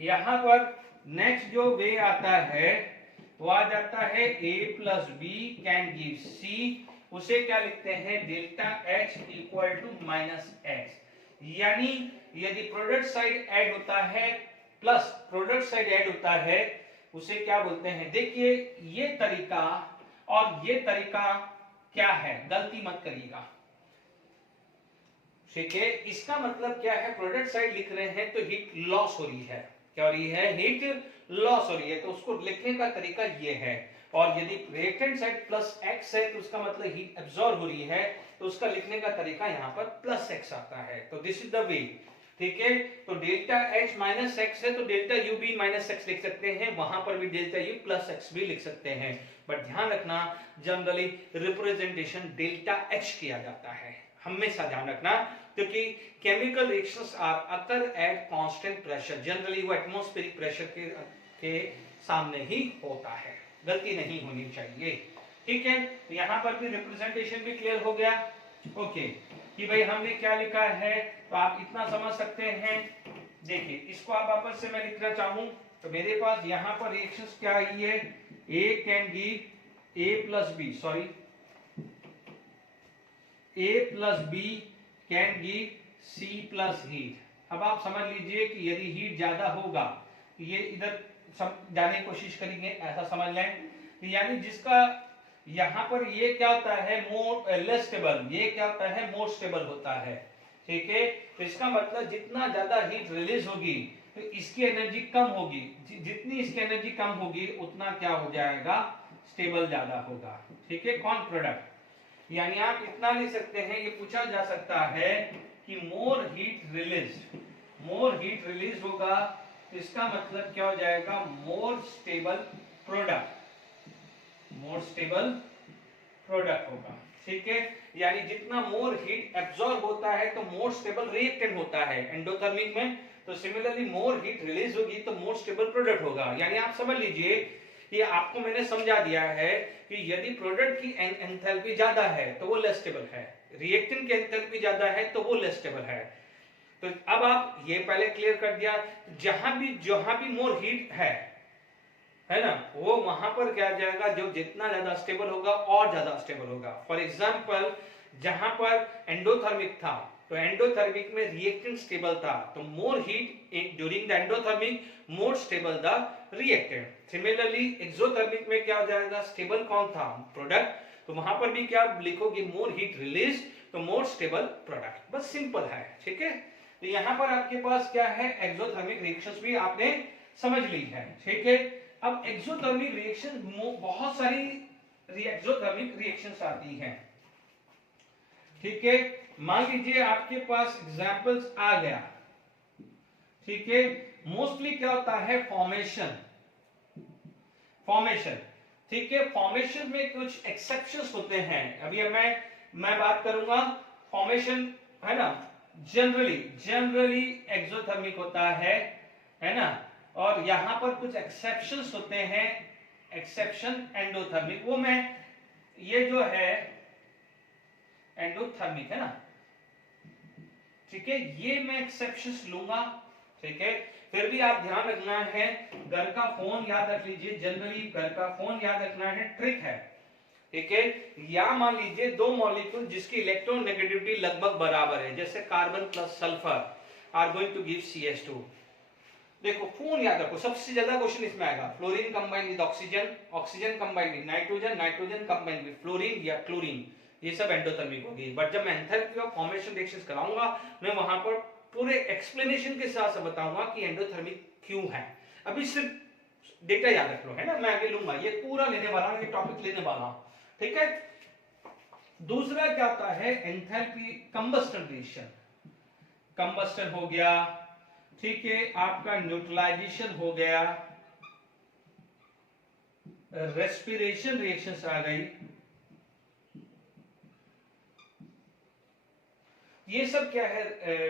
यहां पर नेक्स्ट जो वे आता है वो आ जाता है a plus B can give c, उसे क्या लिखते हैं delta h equal to -x। यानी यदि प्रोडक्ट साइड ऐड होता है प्लस प्रोडक्ट साइड ऐड होता है उसे क्या बोलते हैं। देखिए ये तरीका और ये तरीका क्या है, गलती मत करिएगा, ठीक है। इसका मतलब क्या है, प्रोडक्ट साइड लिख रहे हैं तो हीट लॉस हो रही है, क्या हो रही है, हीट लॉस हो रही है, तो उसको लिखने का तरीका ये है। और यदि रिएक्टेंट साइड प्लस x है तो उसका मतलब हीट एब्जॉर्ब हो रही है, तो उसका लिखने का तरीका यहाँ पर प्लस x आता है। तो दिस इज द वे, ठीक है। तो डेल्टा H माइनस एक्स है तो डेल्टा U भी माइनस एक्स लिख सकते हैं, वहां पर भी डेल्टा U प्लस एक्स भी लिख सकते हैं। बट ध्यान रखना जनरली रिप्रेजेंटेशन डेल्टा H किया जाता है, हमेशा ध्यान रखना, क्योंकि chemical reactions are occur at constant pressure, generally वो एटमॉस्फेरिक प्रेशर के सामने ही होता है, गलती नहीं होनी चाहिए, ठीक है। तो यहाँ पर भी रिप्रेजेंटेशन भी क्लियर हो गया, ओके, कि भाई हमने क्या लिखा है, तो आप इतना समझ सकते हैं। देखिए इसको आप वापस से मैं लिखना चाहूं तो मेरे पास यहाँ पर रिएक्शंस क्या आई है, A can give A plus B, sorry A plus B can give C plus heat. अब आप समझ लीजिए कि यदि हीट ज्यादा होगा, ये इधर जाने की कोशिश करेंगे, ऐसा समझ लें, यानी जिसका यहाँ पर ये क्या होता है मोर लेस स्टेबल, ये क्या होता है मोर स्टेबल होता है, ठीक है। तो इसका मतलब जितना ज्यादा हीट रिलीज होगी तो इसकी एनर्जी कम होगी, जितनी इसकी एनर्जी कम होगी उतना क्या हो जाएगा, स्टेबल ज्यादा होगा, ठीक है। कौन प्रोडक्ट, यानी आप इतना लिख सकते हैं, ये पूछा जा सकता है कि मोर हीट रिलीज होगा तो इसका मतलब क्या हो जाएगा, मोर स्टेबल प्रोडक्ट होगा, ठीक है। यानी जितना मोर हीट एब्जॉर्ब होता है तो मोर स्टेबल रिएक्टेंट होता है एंडोथर्मिक में, तो सिमिलरली मोर हीट रिलीज होगी तो मोर स्टेबल प्रोडक्ट होगा। यानी आप समझ लीजिए कि आपको मैंने समझा दिया है कि यदि प्रोडक्ट की एंथैल्पी ज्यादा है तो वो लेस स्टेबल है, रिएक्टेंट की एंथैल्पी ज्यादा है तो वो लेस स्टेबल है। तो अब आप ये पहले क्लियर कर दिया, जहां भी मोर हीट है ना, वो वहां पर क्या जाएगा, जो जितना ज्यादा स्टेबल होगा और ज्यादा स्टेबल होगा। फॉर एग्जांपल जहां पर एंडोथर्मिक था तो एंडोथर्मिक में रिएक्टेंट स्टेबल था, तो more heat during the endothermic more stable the reactant. Similarly exothermic में क्या हो जाएगा, स्टेबल कौन था, प्रोडक्ट, तो वहां पर भी क्या लिखोगे, मोर हीट रिलीज तो मोर स्टेबल प्रोडक्ट, बस सिंपल है, ठीक है। तो यहां पर आपके पास क्या है, एक्सोथर्मिक रिएक्शंस भी आपने समझ ली है, ठीक है। अब एक्सोथर्मिक रिएक्शन, बहुत सारी एक्सोथर्मिक रिएक्शंस आती हैं, ठीक है। मान लीजिए आपके पास एग्जांपल्स आ गया, ठीक है। मोस्टली क्या होता है, फॉर्मेशन, ठीक है। फॉर्मेशन में कुछ एक्सेप्शंस होते हैं, अभी मैं बात करूंगा फॉर्मेशन, है ना, जनरली एक्सोथर्मिक होता है ना, और यहां पर कुछ एक्सेप्शंस होते हैं, एक्सेप्शन एंडोथर्मिक, वो मैं ये जो है एंडोथर्मिक है ना, ठीक है, ये मैं एक्सेप्शंस लूंगा, ठीक है। फिर भी आप ध्यान रखना है, घर का फोन याद रख लीजिए, जनरली घर का फोन याद रखना है, ट्रिक है, ठीक है। या मान लीजिए दो मॉलिक्यूल जिसकी इलेक्ट्रॉन नेगेटिविटी लगभग बराबर है, जैसे carbon plus sulphur are going to give CH2। देखो फोन याद रखो, सबसे ज्यादा क्वेश्चन इसमें आएगा, fluorine combined with oxygen, oxygen combined with nitrogen, nitrogen combined with fluorine या क्लोरीन, ये सब एंडोथर्मिक होगी। बट जब मैं एंथैल्पी ऑफ फॉर्मेशन रिएक्शंस कराऊंगा, मैं वहां पर पूरे एक्सप्लेनेशन के साथ बताऊंगा कि एंडोथर्मिक क्यों है। अभी सिर्फ डेटा याद रख लो, है ना, मैं आगे लूंगा, ये पूरा लेने वाला हूं, ये टॉपिक लेने वाला हूं, ठीक है। दूसरा क्या होता है, एंथैल्पी कंबस्टन रिएक्शन, कंबस्टन हो गया, ठीक है, आपका न्यूट्रलाइजेशन हो गया, रेस्पिरेशन रिएक्शंस आ गई, ये सब क्या है,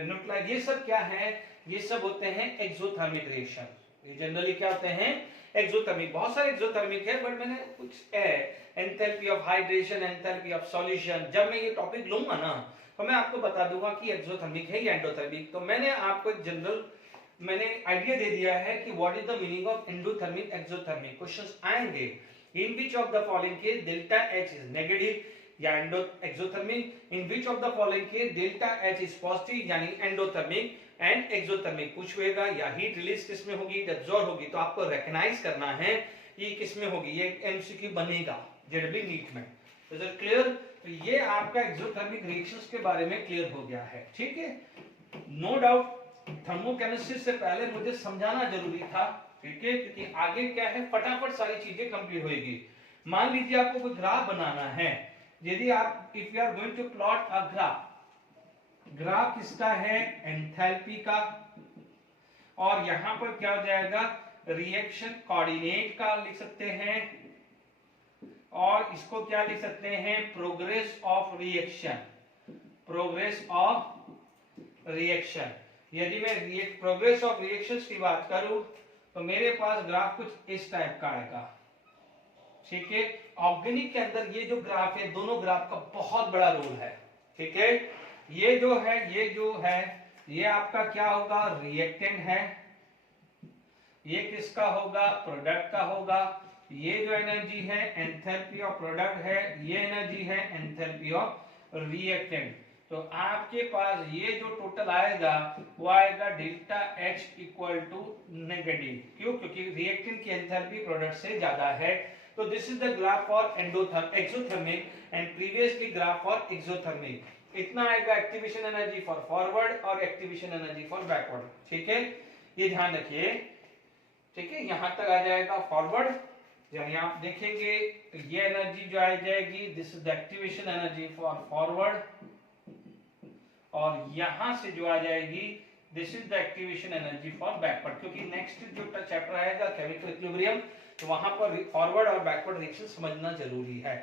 न्यूट्रलाइज, ये सब क्या है, ये सब होते हैं एक्सोथर्मिक रिएक्शन, ये जनरली क्या होते हैं, एक्सोथर्मिक। बहुत सारे एक्सोथर्मिक है, बट मैंने कुछ enthalpy of hydration, enthalpy of solution, जब मैं ये टॉपिक लूंगा ना तो मैं आपको बता दूंगा कि एक्सोथर्मिक है या एंडोथर्मिक। तो मैंने आपको एक जनरल मैंने आइडिया दे दिया है कि what is the meaning of endothermic, exothermic. Questions आएंगे, in which of the following case delta H is negative या exothermic, in which of the following case delta H is positive यानी endothermic and exothermic पूछेगा, या heat release किस में होगी, absorb होगी। तो आपको रिकॉग्नाइज करना है ये किस में होगी, ये एमसीक्यू बनेगा जेडब्ल्यू नीट में। तो इज इट क्लियर? तो ये आपका एक्सोथर्मिक रिएक्शंस के बारे में क्लियर हो गया है, ठीक है। नो डाउट थर्मोकेमिस्ट्री से पहले मुझे समझाना जरूरी था, ठीक है, क्योंकि आगे क्या है फटाफट सारी चीजें कंप्लीट होएगी। मान लीजिए आपको कोई ग्राफ बनाना है, यदि आप if you are going to plot a graph किसका है, एंथैल्पी का, और यहां पर क्या हो जाएगा रिएक्शन कोऑर्डिनेट का लिख सकते हैं, और इसको क्या लिख सकते हैं, progress of reaction, progress of reaction. यदि मैं प्रोग्रेस ऑफ रिएक्शंस की बात करूं तो मेरे पास ग्राफ कुछ इस टाइप का आएगा, ठीक है। ऑर्गेनिक के अंदर ये जो ग्राफ है, दोनों ग्राफ का बहुत बड़ा रोल है, ठीक है। ये जो है ये आपका क्या होगा, रिएक्टेंट है, ये किसका होगा, प्रोडक्ट का होगा। ये जो एनर्जी है एंथैल्पी ऑफ प्रोडक्ट है, ये एनर्जी है एंथैल्पी ऑफ रिएक्टेंट। तो आपके पास ये जो टोटल आएगा वो आएगा delta H equal to negative. क्यों? क्योंकि रिएक्टेंट की एंथैल्पी प्रोडक्ट से ज्यादा है। तो this is the graph for exothermic and previously graph for exothermic. इतना आएगा एक्टिवेशन एनर्जी फॉर फॉरवर्ड और एक्टिवेशन एनर्जी फॉर बैकवर्ड, ठीक है, ये ध्यान रखिए, ठीक है। यहां तक आ जाएगा फॉरवर्ड, यानी आप देखेंगे ये एनर्जी जो आ जाएगी this is the activation energy for forward, और यहां से जो आ जाएगी this is the activation energy for backward. क्योंकि नेक्स्ट जो चैप्टर आएगा केमिकल इक्विलिब्रियम, तो वहां पर फॉरवर्ड और बैकवर्ड रिएक्शन समझना जरूरी है,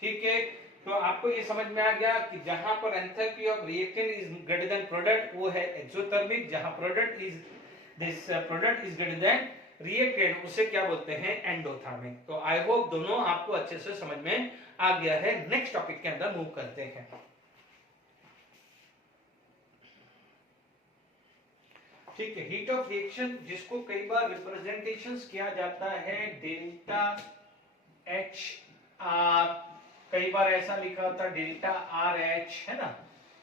ठीक है। तो आपको ये समझ में आ गया कि जहां पर enthalpy of reactant is greater than product वो है एक्सोथर्मिक, जहां product is greater than reactant उसे क्या बोलते हैं, एंडोथर्मिक। तो आई होप दोनों आपको अच्छे से समझ में आ गया है। नेक्स्ट टॉपिक के अंदर मूव करते हैं। ठीक है, हीट ऑफ रिएक्शन जिसको कई बार रिप्रेजेंटेशंस किया जाता है डेल्टा एच आर, कई बार ऐसा लिखा होता है डेल्टा आर एच, है ना,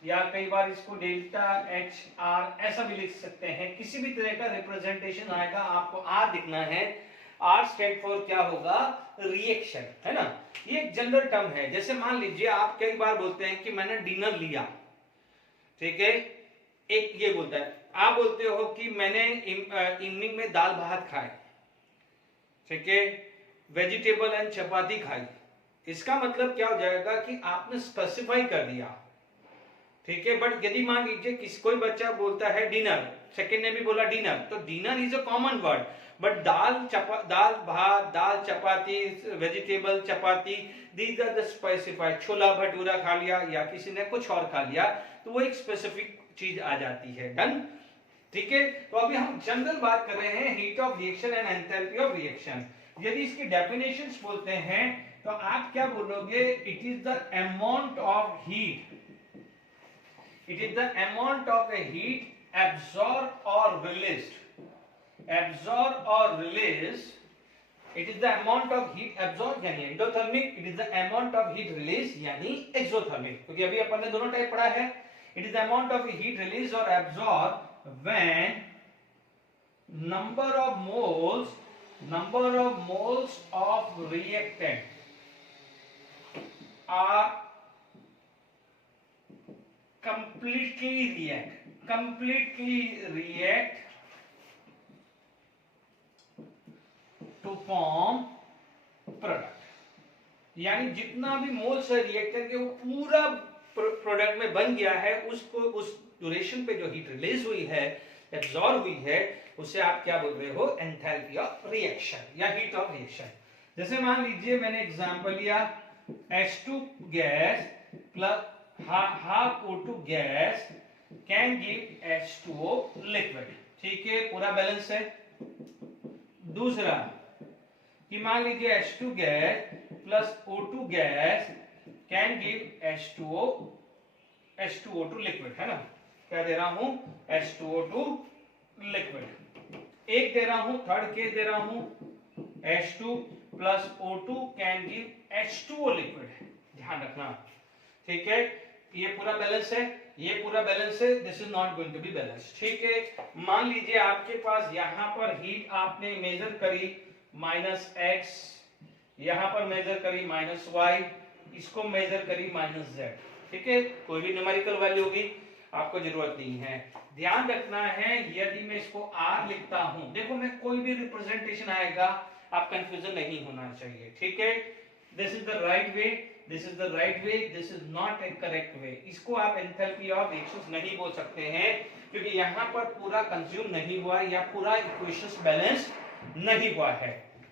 या कई बार इसको डेल्टा एच आर ऐसा भी लिख सकते हैं। किसी भी तरह का रिप्रेजेंटेशन आएगा आपको आर दिखना है। आर स्टैंड फॉर क्या होगा, रिएक्शन, है ना। ये एक जनरल टर्म है। जैसे मान लीजिए आप कई बार बोलते हैं कि मैंने डिनर लिया, ठीक है, एक ये बोलता है, आप बोलते हो कि मैंने इवनिंग में दाल भात खाए, ठीक है, वेजिटेबल एंड चपाती खाई। इसका मतलब क्या हो जाएगा कि आपने स्पेसिफाई कर दिया, ठीक है। बट यदि मान लीजिए कोई बच्चा बोलता है डिनर, सेकंड ने भी बोला डिनर, तो dinner is a common word, but dal bhat, dal chapati, vegetable chapati, these are the specified. Chola bhatura खा लिया या किसी ने कुछ और खा लिया, तो वो एक स्पेसिफिक चीज आ जाती है। डन, ठीक है। तो अभी हम जनरल बात कर रहे हैं heat of reaction and enthalpy of reaction. यदि इसकी डेफिनेशंस बोलते हैं तो आप क्या बोलोगे, it is the amount of heat, it is the amount of a heat absorbed or released, it is the amount of heat absorbed यानी endothermic, it is the amount of heat released यानी exothermic, क्योंकि अभी अपन ने दोनों type पढ़ा है। it is the amount of heat released or absorbed when number of moles of reactant are completely react to form product, यानी जितना भी मोल्स है रिएक्टेंट के वो पूरा प्रोडक्ट में बन गया है, उसको उस ड्यूरेशन पे जो हीट रिलीज हुई है, एब्जॉर्ब हुई है, उसे आप क्या बोल रहे हो, एंथैल्पी ऑफ रिएक्शन या हीट ऑफ रिएक्शन। जैसे मान लीजिए मैंने एग्जांपल लिया H2 gas plus half O2 gas can give H2O liquid, ठीक है, पूरा बैलेंस है। दूसरा कि मान लीजिए H2 gas plus O2 gas can give H2O2 liquid, है ना। क्या दे रहा हूं? H2O2 liquid. एक दे रहा हूं, थर्ड केस दे रहा हूं, H2 plus O2 can give H2O liquid. ध्यान रखना, ठीक है। ये पूरा बैलेंस है, ये पूरा बैलेंस है, this is not going to be balance, ठीक है। मान लीजिए आपके पास यहां पर हीट आपने मेजर करी -x, यहां पर मेजर करी -y, इसको मेजर करी -z, ठीक है। कोई भी न्यूमेरिकल वैल्यू होगी, आपको जरूरत नहीं है। ध्यान रखना है, यदि मैं इसको r लिखता हूं, देखो मैं कोई भी रिप्रेजेंटेशन आएगा, आप कंफ्यूजन नहीं होना चाहिए, ठीक है। This is the right way, this is the right way, this is not A correct way. इसको आप एंथैल्पी ऑफ रिएक्शंस नहीं बोल सकते हैं, क्योंकि यहां पर पूरा कंज्यूम नहीं हुआ या पूरा इक्वेशंस बैलेंस नहीं हुआ है।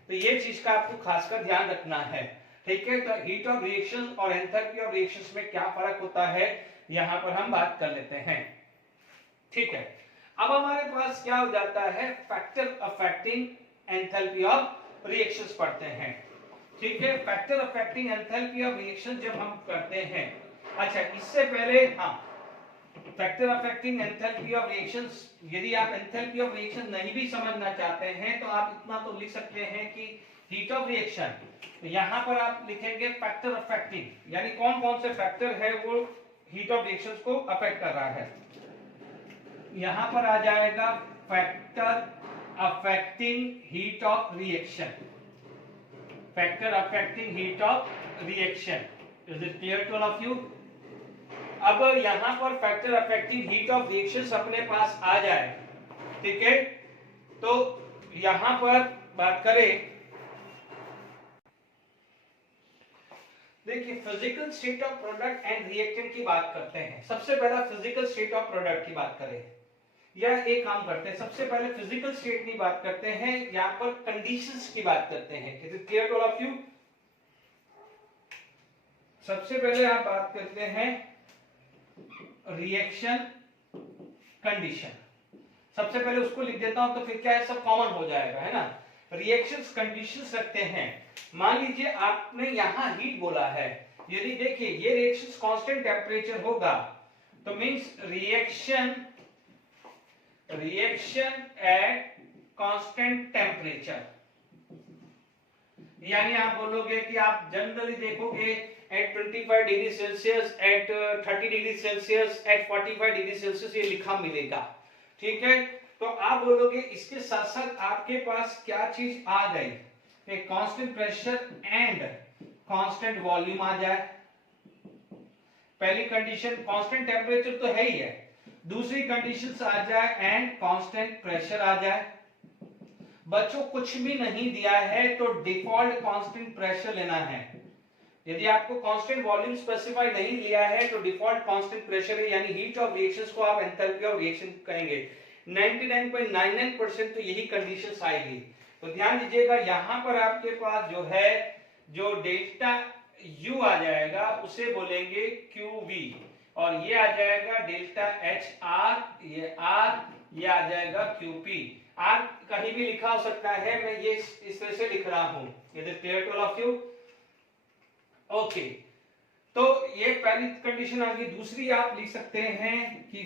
तो ये चीज का आपको खासकर ध्यान रखना है, ठीक है। तो हीट ऑफ रिएक्शन और एंथैल्पी ऑफ रिएक्शंस में क्या फर्क होता है, यहां पर हम बात कर लेते हैं, ठीक है। अब हमारे पास क्या हो जाता है, factor affecting enthalpy of reactions पढ़ते हैं, ठीक है। Factor affecting enthalpy of reaction जब हम करते हैं, अच्छा इससे पहले factor affecting enthalpy of reactions, यदि आप एंथैल्पी ऑफ रिएक्शन नहीं भी समझना चाहते हैं तो आप इतना तो लिख सकते हैं कि हीट ऑफ रिएक्शन, तो यहां पर आप लिखेंगे फैक्टर अफेक्टिंग, यानी कौन कौन से फैक्टर है वो हीट ऑफ रिएक्शंस को अफेक्ट कर रहा है। यहां पर आ जाएगा factor affecting heat of reaction, factor affecting heat of reaction. Is it clear to all of you? अब यहां पर factor affecting heat of reactions अपने पास आ जाए, ठीक है। तो यहां पर बात करें, देखिए physical state of product and reactant की बात करते हैं। सबसे पहला फिजिकल स्टेट ऑफ प्रोडक्ट की बात करें, या एक काम करते हैं, सबसे पहले फिजिकल स्टेट की बात करते हैं, यहां पर कंडीशंस की बात करते हैं। Is it clear to all of you? सबसे पहले आप बात करते हैं रिएक्शन कंडीशन, सबसे पहले उसको लिख देता हूं, तो फिर क्या है, सब कॉमन हो जाएगा, है ना। रिएक्शंस कंडीशंस रखते हैं। मान लीजिए आपने यहां हीट बोला है, यदि देखिए ये रिएक्शंस कांस्टेंट टेम्परेचर होगा, तो means reaction at constant temperature, यानी आप बोलोगे कि आप जनरली देखोगे at 25 degree Celsius, at 30 degree Celsius, at 45 degree Celsius ये लिखा मिलेगा, ठीक है। तो आप बोलोगे इसके साथ साथ आपके पास क्या चीज आ गई, एक constant pressure and constant volume आ जाए। पहली कंडीशन कांस्टेंट टेम्परेचर तो है ही है, दूसरी कंडीशन आ जाए एंड कांस्टेंट प्रेशर आ जाए। बच्चों कुछ भी नहीं दिया है तो डिफॉल्ट कांस्टेंट प्रेशर लेना है। यदि आपको कांस्टेंट वॉल्यूम स्पेसिफाई नहीं लिया है तो डिफॉल्ट कांस्टेंट प्रेशर है, यानी हीट ऑफ रिएक्शंस को आप एंथैल्पी ऑफ रिएक्शन कहेंगे। 99.99% तो यही कंडीशंस आएगी। तो ध्यान दीजिएगा, यहां पर आपके पास जो है, जो डेल्टा U आ जाएगा उसे बोलेंगे QV, और ये आ जाएगा डेल्टा HR, ये R, ये आ जाएगा QP। R कहीं भी लिखा हो सकता है, मैं ये इस तरह से लिख रहा हूं। Is it clear to all of you? Okay, तो ये पहली कंडीशन आ गई। दूसरी आप लिख सकते हैं कि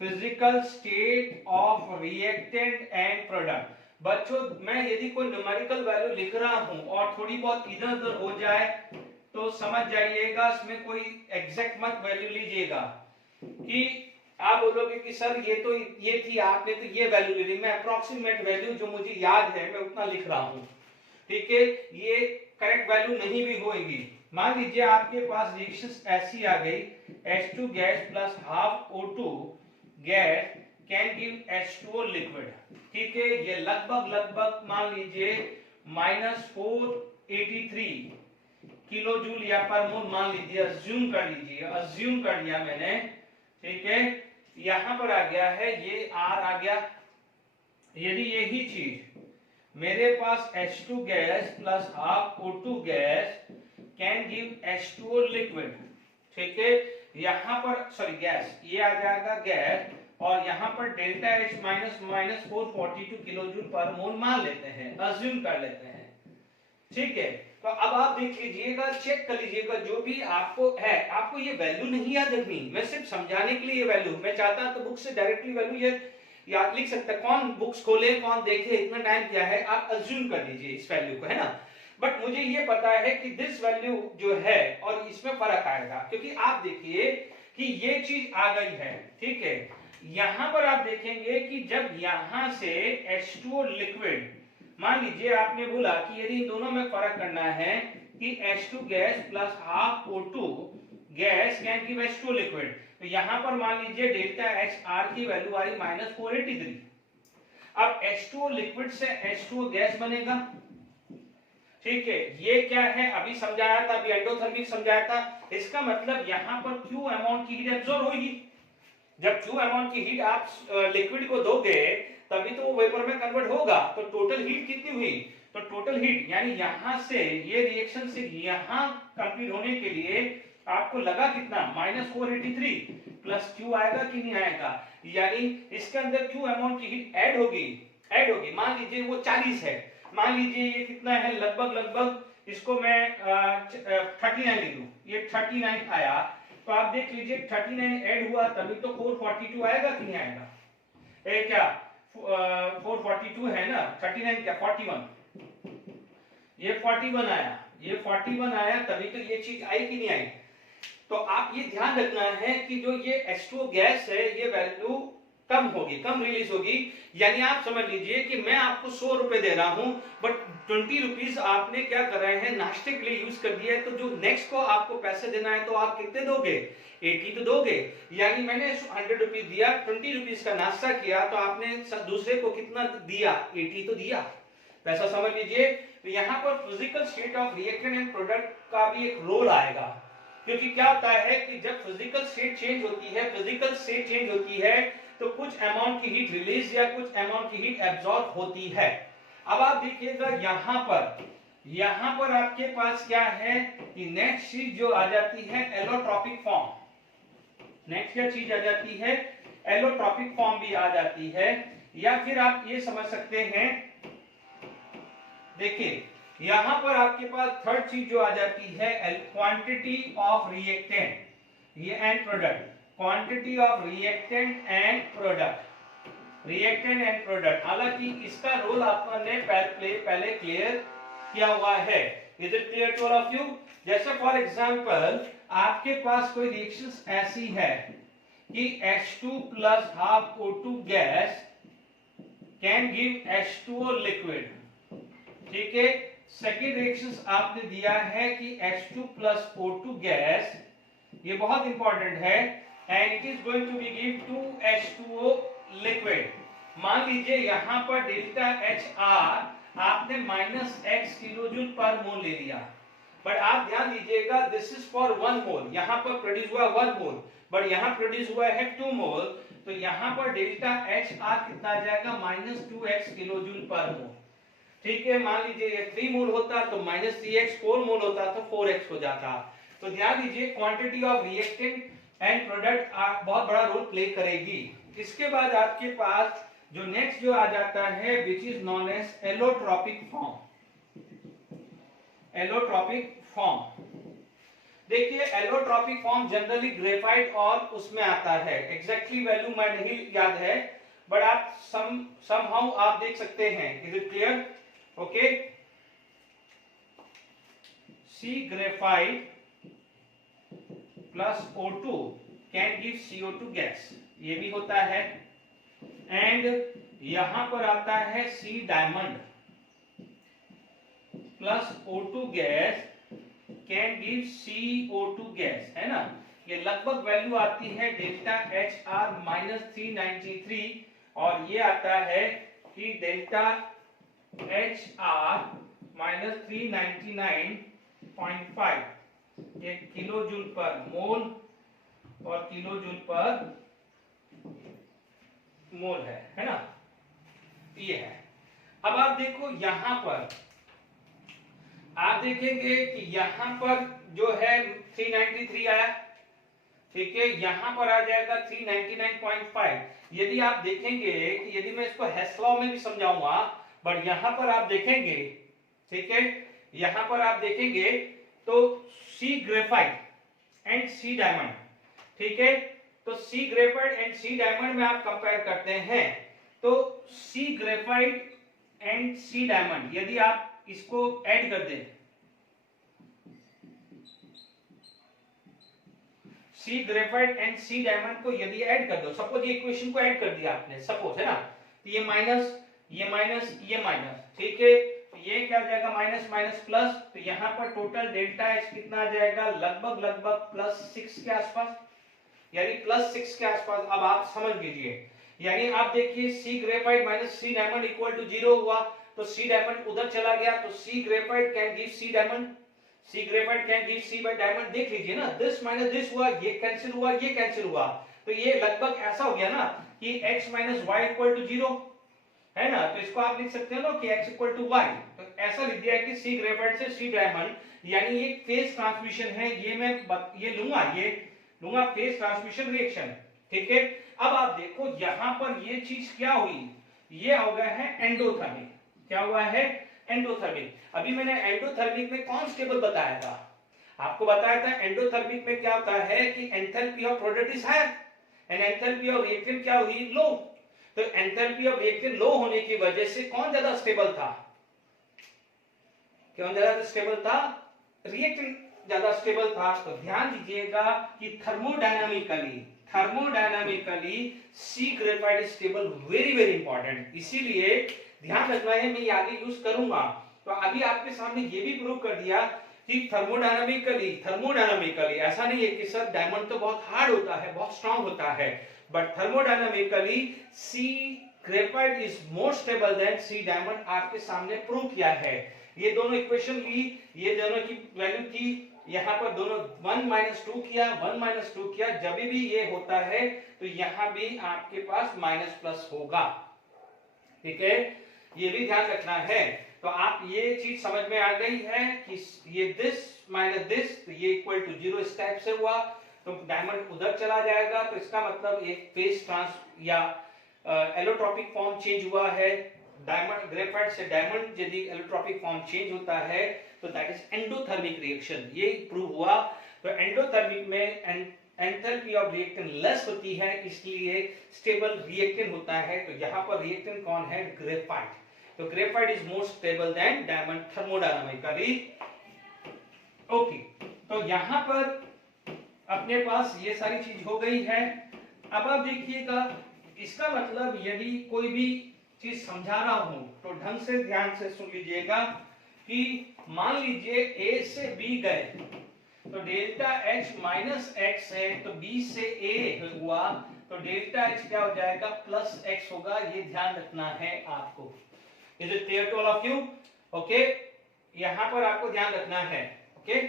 physical state of reactant and product. बच्चों मैं यदि कोई न्यूमेरिकल वैल्यू लिख रहा हूं और थोड़ी बहुत इधर उधर हो जाए तो समझ जाइएगा, इसमें कोई एग्जैक्ट मत वैल्यू लीजिएगा कि आप बोलोगे कि सर ये थी, आपने तो ये वैल्यू ले ली। मैं अप्रोक्सीमेट वैल्यू जो मुझे याद है मैं उतना लिख रहा हूं, ठीक है। ये करेक्ट वैल्यू नहीं भी होगी। मान लीजिए आपके पास रिएक्शंस ऐसी आ गई, H2 gas plus half O2 gas can give H2O liquid, ठीक है। ये लगभग मान लीजिए -483 किलो जूल या पर मोल मान लीजिए, अज्यूम कर लिया मैंने, ठीक है। यहां पर आ गया है, ये R आ गया। यदि यही चीज मेरे पास H2 gas plus half O2 gas can give H2O liquid, ठीक है। यहां पर सॉरी गैस, ये आ जाएगा गैस और यहाँ पर delta H minus 442 kilo joule per mole मान लेते हैं, अज्यूम कर लेते हैं। ठीक है, तो अब आप देख लीजिएगा, चेक कर लीजिएगा, जो भी आपको है, आपको ये वैल्यू नहीं याद रखनी, मैं सिर्फ समझाने के लिए ये वैल्यू, मैं चाहता तो बुक से डायरेक्टली वैल्यू ये याद लिख सकता, कौन बुक्स खोले कौन देखे, इतना टाइम क्या है, आप अज्यूम कर लीजिए इस वैल्यू को, है ना। बट मुझे ये पता है कि दिस वैल्यू जो है और इसमें फर्क आएगा, क्योंकि आप देखिए कि ये चीज आ गई है। ठीक है, यहां पर आप देखेंगे कि जब यहां से H2O लिक्विड, मान लीजिए आपने बोला कि यदि इन दोनों में फर्क करना है कि H2 gas plus half O2 gas can give H2O liquid, तो यहां पर मान लीजिए डेल्टा HR की वैल्यू आई -483। अब H2O लिक्विड से H2O गैस बनेगा। ठीक है, ये क्या है, अभी समझाया था, अभी एंडोथर्मिक समझाया था। इसका मतलब यहां पर Q अमाउंट की हीट एब्जॉर्ब होगी। जब Q अमाउंट की हीट आप लिक्विड को दोगे तभी तो वो वेपर में कन्वर्ट होगा। तो टोटल हीट कितनी हुई, तो टोटल हीट यानी यहां से ये रिएक्शन से यहां कंप्लीट होने के लिए आपको लगा कितना, -483 प्लस Q आएगा कि नहीं आएगा, यानी इसके अंदर Q अमाउंट की हीट ऐड होगी। मान लीजिए वो 40 है, मान लीजिए ये कितना है, लगभग इसको मैं 39 लिख दूं, ये 39 आया, तो आप देख लीजिए 39 ऐड हुआ तभी तो 442 आएगा कि नहीं आएगा, ए क्या 442 है ना, 39 क्या 41, ये 41 आया, ये 41 आया तभी तो ये चीज आई कि नहीं आई। तो आप ये ध्यान रखना है कि जो ये H2O गैस है ये वैल्यू कम होगी, कम रिलीज होगी, यानी आप समझ लीजिए कि मैं आपको 100 रुपए दे रहा हूं, बट 20 रुपीज आपने क्या कर रहे हैं, नाश्ते के लिए यूज कर दिया है, तो जो नेक्स्ट को आपको पैसे देना है तो आप कितने दोगे, 80 तो दोगे। यानी मैंने 100 रुपीज दिया, 20 रुपीज का नाश्ता किया, तो आपने दूसरे को कितना दिया, 80 तो दिया, पैसा समझ लीजिए। तो यहाँ पर physical state of reactant and product का भी एक रोल आएगा, क्योंकि क्या होता है कि जब फिजिकल स्टेट चेंज होती है तो कुछ अमाउंट की हीट रिलीज या कुछ अमाउंट की हीट एब्जॉर्ब होती है। अब आप देखिएगा यहां पर आपके पास क्या है कि नेक्स्ट चीज जो आ जाती है एलोट्रॉपिक फॉर्म, नेक्स्ट क्या चीज आ जाती है, एलोट्रॉपिक फॉर्म भी आ जाती है, या फिर आप ये समझ सकते हैं, देखिए यहां पर आपके पास थर्ड चीज जो आ जाती है क्वांटिटी ऑफ रिएक्टेंट ये and product, quantity of reactant and product. हालांकि इसका रोल आपने पहले क्लियर किया हुआ है, is it clear to all of you. जैसे फॉर एग्जांपल आपके पास कोई रिएक्शन ऐसी है कि H2 plus half O2 gas can give H2O liquid. ठीक है, सेकेंड रिएक्शन आपने दिया है कि H2 प्लस O2 गैस, ये बहुत इंपॉर्टेंट है, and it is going to be give 2H2O liquid. मान लीजिए यहां पर डेल्टा HR आपने -x किलोजूल पर मोल ले लिया, बट आप ध्यान दीजिएगा दिस इज फॉर 1 मोल, यहां पर प्रोड्यूस हुआ 1 मोल, बट यहां प्रोड्यूस हुआ है 2 मोल, तो यहां पर डेल्टा HR कितना आ जाएगा, -2x किलोजूल पर मोल। ठीक है, मान लीजिए ये 3 मोल होता तो -3x, 4 मोल होता तो 4x हो जाता। तो ध्यान दीजिए quantity of reactant and product बहुत बड़ा रोल प्ले करेगी। इसके बाद आपके पास जो नेक्स्ट जो आ जाता है which is known as allotropic form. देखिए एलोट्रॉपिक फॉर्म जनरली ग्रेफाइट और उसमें आता है, एग्जैक्टली वैल्यू मैं नहीं याद है, बट आप समहाउ आप देख सकते हैं, is it clear, okay. C graphite plus O2 can give CO2 gas, ये भी होता है, एंड यहां पर आता है C diamond plus O2 gas can give CO2 gas, है ना। ये लगभग वैल्यू आती है डेल्टा HR -393, और ये आता है कि डेल्टा HR -399.5, ये किलोजूल पर मोल और किलोजूल पर मोल है ना, ये है। अब आप देखो यहां पर आप देखेंगे कि यहां पर जो है 393 आया, ठीक है, यहां पर आ जाएगा 399.5, यदि आप देखेंगे कि यदि मैं इसको हेस लॉ में भी समझाऊंगा, बट यहां पर आप देखेंगे, ठीक है, यहां पर आप देखेंगे तो C graphite and C diamond, ठीक है, तो C graphite and C diamond में आप कंपेयर करते हैं, तो C graphite and C diamond यदि आप इसको ऐड कर दें, सी ग्रेफाइट एंड सी डायमंड को यदि ऐड कर दो, सपोज ये इक्वेशन को ऐड कर दिया आपने, सपोज, है ना, तो ये माइनस, ये माइनस, ये माइनस, ठीक है, तो ये क्या हो जाएगा, माइनस माइनस प्लस, तो यहां पर टोटल डेल्टा एच कितना आ जाएगा, लगभग लगभग +6 के आसपास, यानी +6 के आसपास। अब आप समझ लीजिए, यानी आप देखिए C graphite minus C diamond equal to 0 हुआ, तो सी डायमंड उधर चला गया, तो C graphite can give C diamond, C graphite can give C by diamond. देख लीजिए ना, दिस माइनस दिस हुआ, ये कैंसिल हुआ, ये कैंसिल हुआ, तो ये लगभग ऐसा हो गया ना कि x minus Y equal to 0, है ना, तो इसको आप लिख सकते हो ना कि x इक्वल टू वाई, तो ऐसा लिख दिया है कि सी ग्रेफाइट से सी डायमंड, यानी ये फेज ट्रांसमिशन है, ये मैं ये लूंगा फेज ट्रांसमिशन रिएक्शन, ठीक है। अब आप देखो यहां पर ये चीज क्या हुई, ये हो गया है एंडोथर्मिक, क्या हुआ है, एंडोथर्मिक। अभी मैंने एंडोथर्मिक में कौन स्टेबल बताया था, आपको बताया था एंडोथर्मिक में क्या होता है कि enthalpy of product is higher and enthalpy of reactant क्या हुई, लो, तो एंथैल्पी ऑफ रिएक्टेंट लो होने की वजह से कौन ज्यादा स्टेबल था, कौन ज्यादा स्टेबल था, रिएक्टेंट ज्यादा स्टेबल था। तो ध्यान दीजिएगा कि thermodynamically C graphite is stable, very very important, इसीलिए ध्यान रखना है, मैं आगे यूज करूंगा। तो अभी आपके सामने ये भी प्रूव कर दिया कि थर्मोडायनामिकली ऐसा नहीं है कि सर डायमंड तो बहुत हार्ड होता है, बहुत स्ट्रांग होता है, but thermodynamically C graphite is more stable than C diamond, आपके सामने प्रूव किया है। ये दोनों इक्वेशन ली, ये दोनों की वैल्यू की, यहाँ पर दोनों 1 - 2 किया, 1 - 2 किया, जब भी ये होता है तो यहाँ भी आपके पास माइनस प्लस होगा, ठीक है, ये भी ध्यान रखना है। तो आप ये चीज समझ में आ गई है कि ये दिस माइनस दिस, तो ये इक्वल टू 0 इस टाइप से हुआ, तो डायमंड उधर चला जाएगा, तो इसका मतलब एक फेज ट्रांस या एलोट्रोपिक फॉर्म चेंज हुआ है, डायमंड ग्रेफाइट से डायमंड यदि एलोट्रोपिक फॉर्म चेंज होता है तो दैट इज एंडोथर्मिक रिएक्शन, ये प्रूव हुआ। तो एंडोथर्मिक में एंथैल्पी ऑफ रिएक्टेंट लेस होती है, इसलिए स्टेबल रिएक्टेंट होता है। तो यहाँ पर रिएक्टेंट कौन है, ग्रेफाइट, तो graphite is more stable than diamond thermodynamically, okay. तो यहाँ पर अपने पास ये सारी चीज हो गई है। अब आप देखिएगा, इसका मतलब यदि कोई भी चीज समझा रहा हूं तो ढंग से ध्यान से सुन लीजिएगा कि मान लीजिए ए से बी गए, तो डेल्टा एच माइनस एक्स है, तो बी से ए हुआ, तो डेल्टा एच क्या हो जाएगा, प्लस एक्स होगा, ये ध्यान रखना है आपको। Is it clear to all of you, okay, यहां पर आपको ध्यान रखना है, ओके।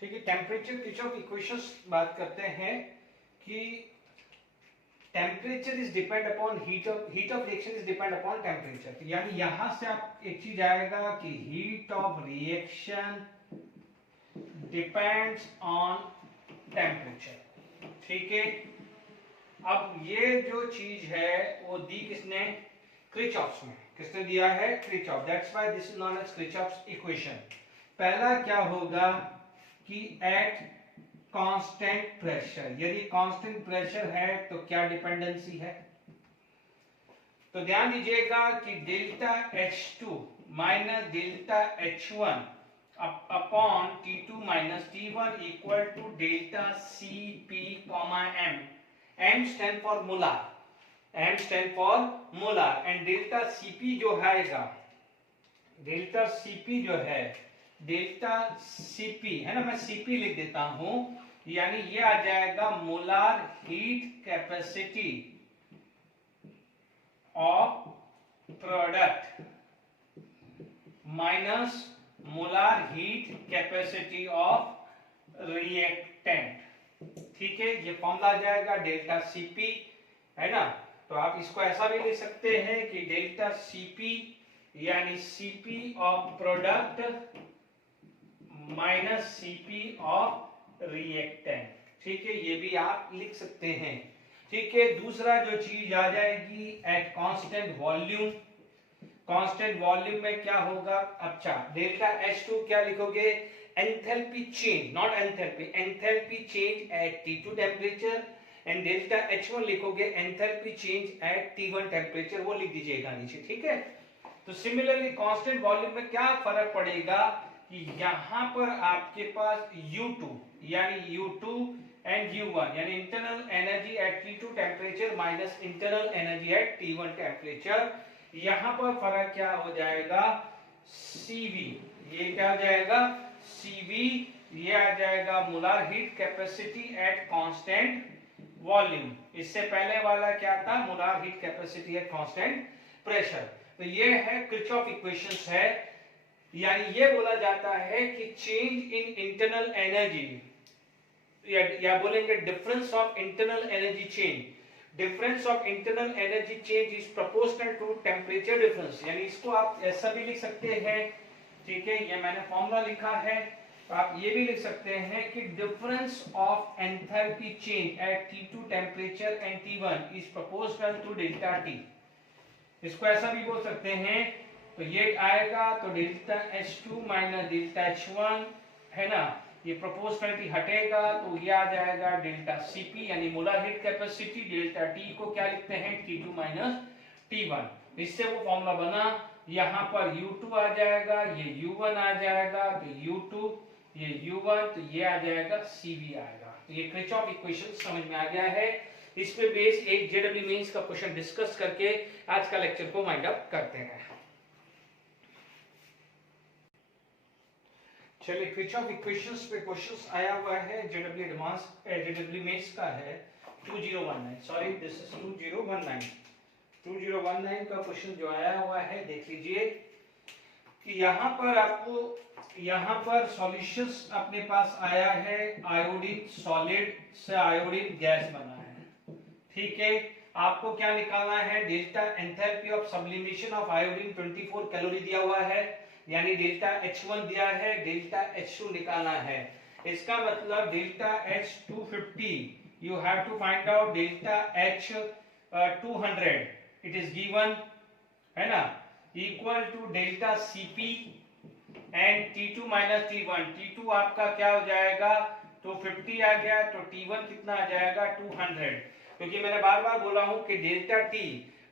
ठीक है, टेम्परेचर किरचॉफ इक्वेशंस बात करते हैं कि temperature is depend upon heat of reaction is depend upon temperature, यानी यहां से आप एक चीज आएगा कि heat of reaction depends on temperature, ठीक है। अब ये जो चीज है वो दी किसने, किरचॉफ में, किसने दिया है, Kirchhoff, that's why this is known as Kirchhoff's equation. पहला क्या होगा कि एट कांस्टेंट प्रेशर, यदि कांस्टेंट प्रेशर है तो क्या डिपेंडेंसी है, तो ध्यान दीजिएगा कि delta H2 minus delta H1 upon T2 minus T1 equal to delta Cp, M, M stand for molar, M stand for molar, and delta Cp जो आएगा, डेल्टा Cp जो है, डेल्टा Cp है ना, मैं Cp लिख देता हूं, यानी ये आ जाएगा molar heat capacity of product minus molar heat capacity of reactant, ठीक है, ये फॉर्मूला आ जाएगा डेल्टा Cp, है ना। तो आप इसको ऐसा भी लिख सकते हैं कि डेल्टा Cp यानी Cp of product minus Cp of reactant, ठीक है, ये भी आप लिख सकते हैं, ठीक है। दूसरा जो चीज आ जाएगी at constant volume, constant volume में क्या होगा, अच्छा डेल्टा H2 क्या लिखोगे, enthalpy change, not enthalpy, enthalpy change at T2 temperature, and delta H1 लिखोगे enthalpy change eight T1 temperature, वो लिख दीजिएगा नीचे, ठीक है। तो सिमिलरली कांस्टेंट वॉल्यूम में क्या फर्क पड़ेगा कि यहां पर आपके पास U2 यानी U2 एंड U1 यानी internal energy at T2 temperature minus internal energy at T1 temperature, यहां पर फर्क क्या हो जाएगा, CV, ये क्या हो जाएगा CV, ये आ जाएगा molar heat capacity at constant volume. इससे पहले वाला क्या था, molar heat capacity eight constant pressure. तो ये है किरचॉफ इक्वेशंस है, यानी ये बोला जाता है कि चेंज इन इंटरनल एनर्जी, या बोलेंगे difference of internal energy change, difference of internal energy change is proportional to temperature difference, यानी इसको आप ऐसा भी लिख सकते हैं, ठीक है, ये मैंने फॉर्मूला लिखा है, तो आप ये भी लिख सकते हैं कि difference of enthalpy change at T2 temperature and T1 is proportional to delta T, इसको ऐसा भी बोल सकते हैं। तो ये आएगा तो delta H2 minus delta H1 है ना, ये प्रोपोर्शनलिटी हटेगा तो ये आ जाएगा डेल्टा Cp यानी molar heat capacity, delta T को क्या लिखते हैं T2 माइनस T1, इससे वो फॉर्मूला बना, यहाँ पर U2 आ जाएगा, ये U1 आ जाएगा, तो U2 ये U1, तो ये आ जाएगा Cv आएगा। तो ये किरचॉफ इक्वेशन समझ में आ गया है। इस पे बेस एक जेडब्ल्यू मेंस का क्वेश्चन डिस्कस करके आज का लेक्चर को वाइंड अप करते हैं। चलिए किरचॉफ इक्वेशंस पे क्वेश्चंस आया हुआ है, जेडब्ल्यू मेंस का है 2019, सॉरी दिस इज 2019 का क्वेश्चन जो आया हुआ है, देख लीजिए कि यहाँ पर आपको, यहाँ पर सॉल्यूशंस अपने पास आया है, आयोडीन सॉलिड से आयोडीन गैस बना है, ठीक है। आपको क्या निकालना है, delta enthalpy of sublimation of iodine 24 calorie दिया हुआ है, यानी डेल्टा H1 दिया है, डेल्टा H2 निकालना है। इसका मतलब delta H250 you have to find out delta H200, it is given है ना, equal to delta Cp and T2 minus T1, T2 आपका क्या हो जाएगा, तो 50 आ गया, तो T1 कितना आ जाएगा 200, क्योंकि मैंने बार बार बोला हूं कि delta T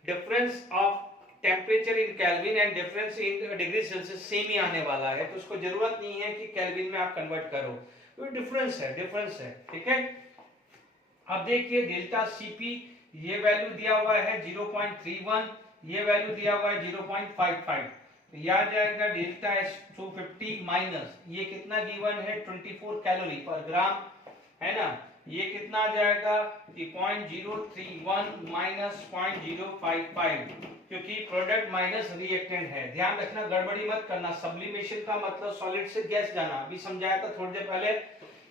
difference of temperature in kelvin and difference in degree Celsius same ही आने वाला है, तो उसको जरूरत नहीं है कि केल्विन में आप कन्वर्ट करो, तो डिफरेंस है, ठीक है। अब देखिए डेल्टा Cp ये वैल्यू दिया हुआ है 0.31, ये वैल्यू दिया हुआ है 0.55, तो ये आ जाएगा डेल्टा H250 माइनस ये कितना गिवन है 24 कैलोरी पर ग्राम, है ना, ये कितना आ जाएगा कि 0.031 माइनस 0.055, क्योंकि प्रोडक्ट माइनस रिएक्टेंट है। ध्यान रखना, गड़बड़ी मत करना, सब्लिमेशन का मतलब सॉलिड से गैस जाना, अभी समझाया था थोड़ी देर पहले,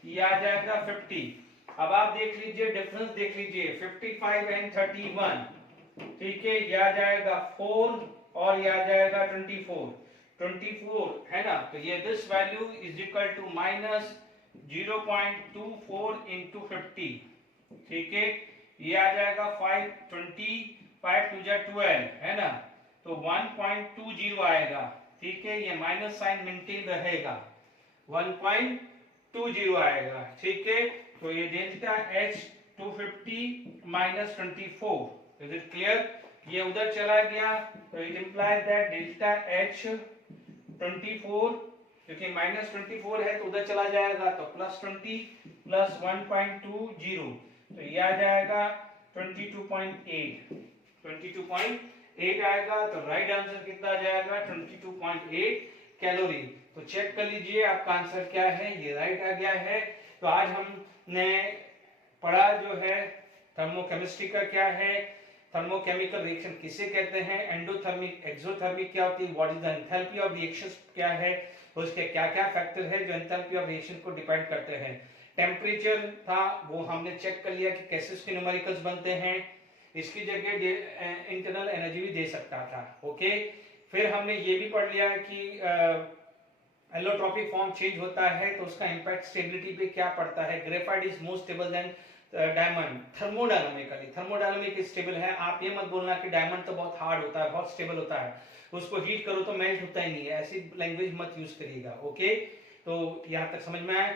ये आ जाएगा 50। अब आप देख लीजिए डिफरेंस, देख लीजिए 55 एंड 31, ठीक है, ये आ जाएगा 4 और ये आ जाएगा 24 है ना, तो ये this value is equal to minus 0.24 into 50, ठीक है, ये आ जाएगा 5 टू जा 12 है ना, तो 1.20 आएगा, ठीक है, ये माइनस साइन मेंटेन रहेगा, 1.20 आएगा, ठीक है। तो ये delta H250 minus 24, is it clear, ये उधर चला गया, तो it implies that delta H24, क्योंकि माइनस 24 है तो उधर चला जाएगा, तो प्लस 20 प्लस 1.20, तो ये आ जाएगा 22.8 आएगा, तो राइट आंसर कितना आ जाएगा 22.8 कैलोरी। तो चेक कर लीजिए आपका आंसर क्या है, ये राइट आ गया है। तो आज हमने पढ़ा जो है थर्मोकेमिस्ट्री का क्या है, थर्मोकेमिकल रिएक्शन किसे कहते हैं, एंडोथर्मिक एक्सोथर्मिक क्या होती है, what is the enthalpy of reactions क्या है, उसके क्या क्या फैक्टर है जो एंथैल्पी ऑफ रिएक्शन को डिपेंड करते हैं। टेम्परेचर था वो हमने चेक कर लिया कि कैसे उसके न्यूमेरिकल्स बनते हैं, इसकी जगह इंटरनल एनर्जी भी दे सकता था, ओके। फिर हमने ये भी पढ़ लिया कि एलोट्रॉपिक फॉर्म चेंज होता है तो उसका इम्पैक्ट स्टेबिलिटी पे क्या पड़ता है। Graphite is more stable than diamond thermodynamically, thermodynamic stable है। आप ये मत बोलना कि डायमंड तो बहुत हार्ड होता है, बहुत स्टेबल होता है, उसको हीट करो तो मेल्ट होता ही नहीं है, ऐसी लैंग्वेज मत यूज करिएगा। ओके, तो यहाँ तक समझ में आया,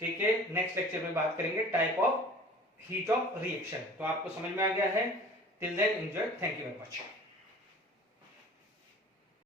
ठीक है। नेक्स्ट लेक्चर में बात करेंगे type of heat of reaction. तो आपको समझ में आ गया है। Till then enjoy, thank you very much.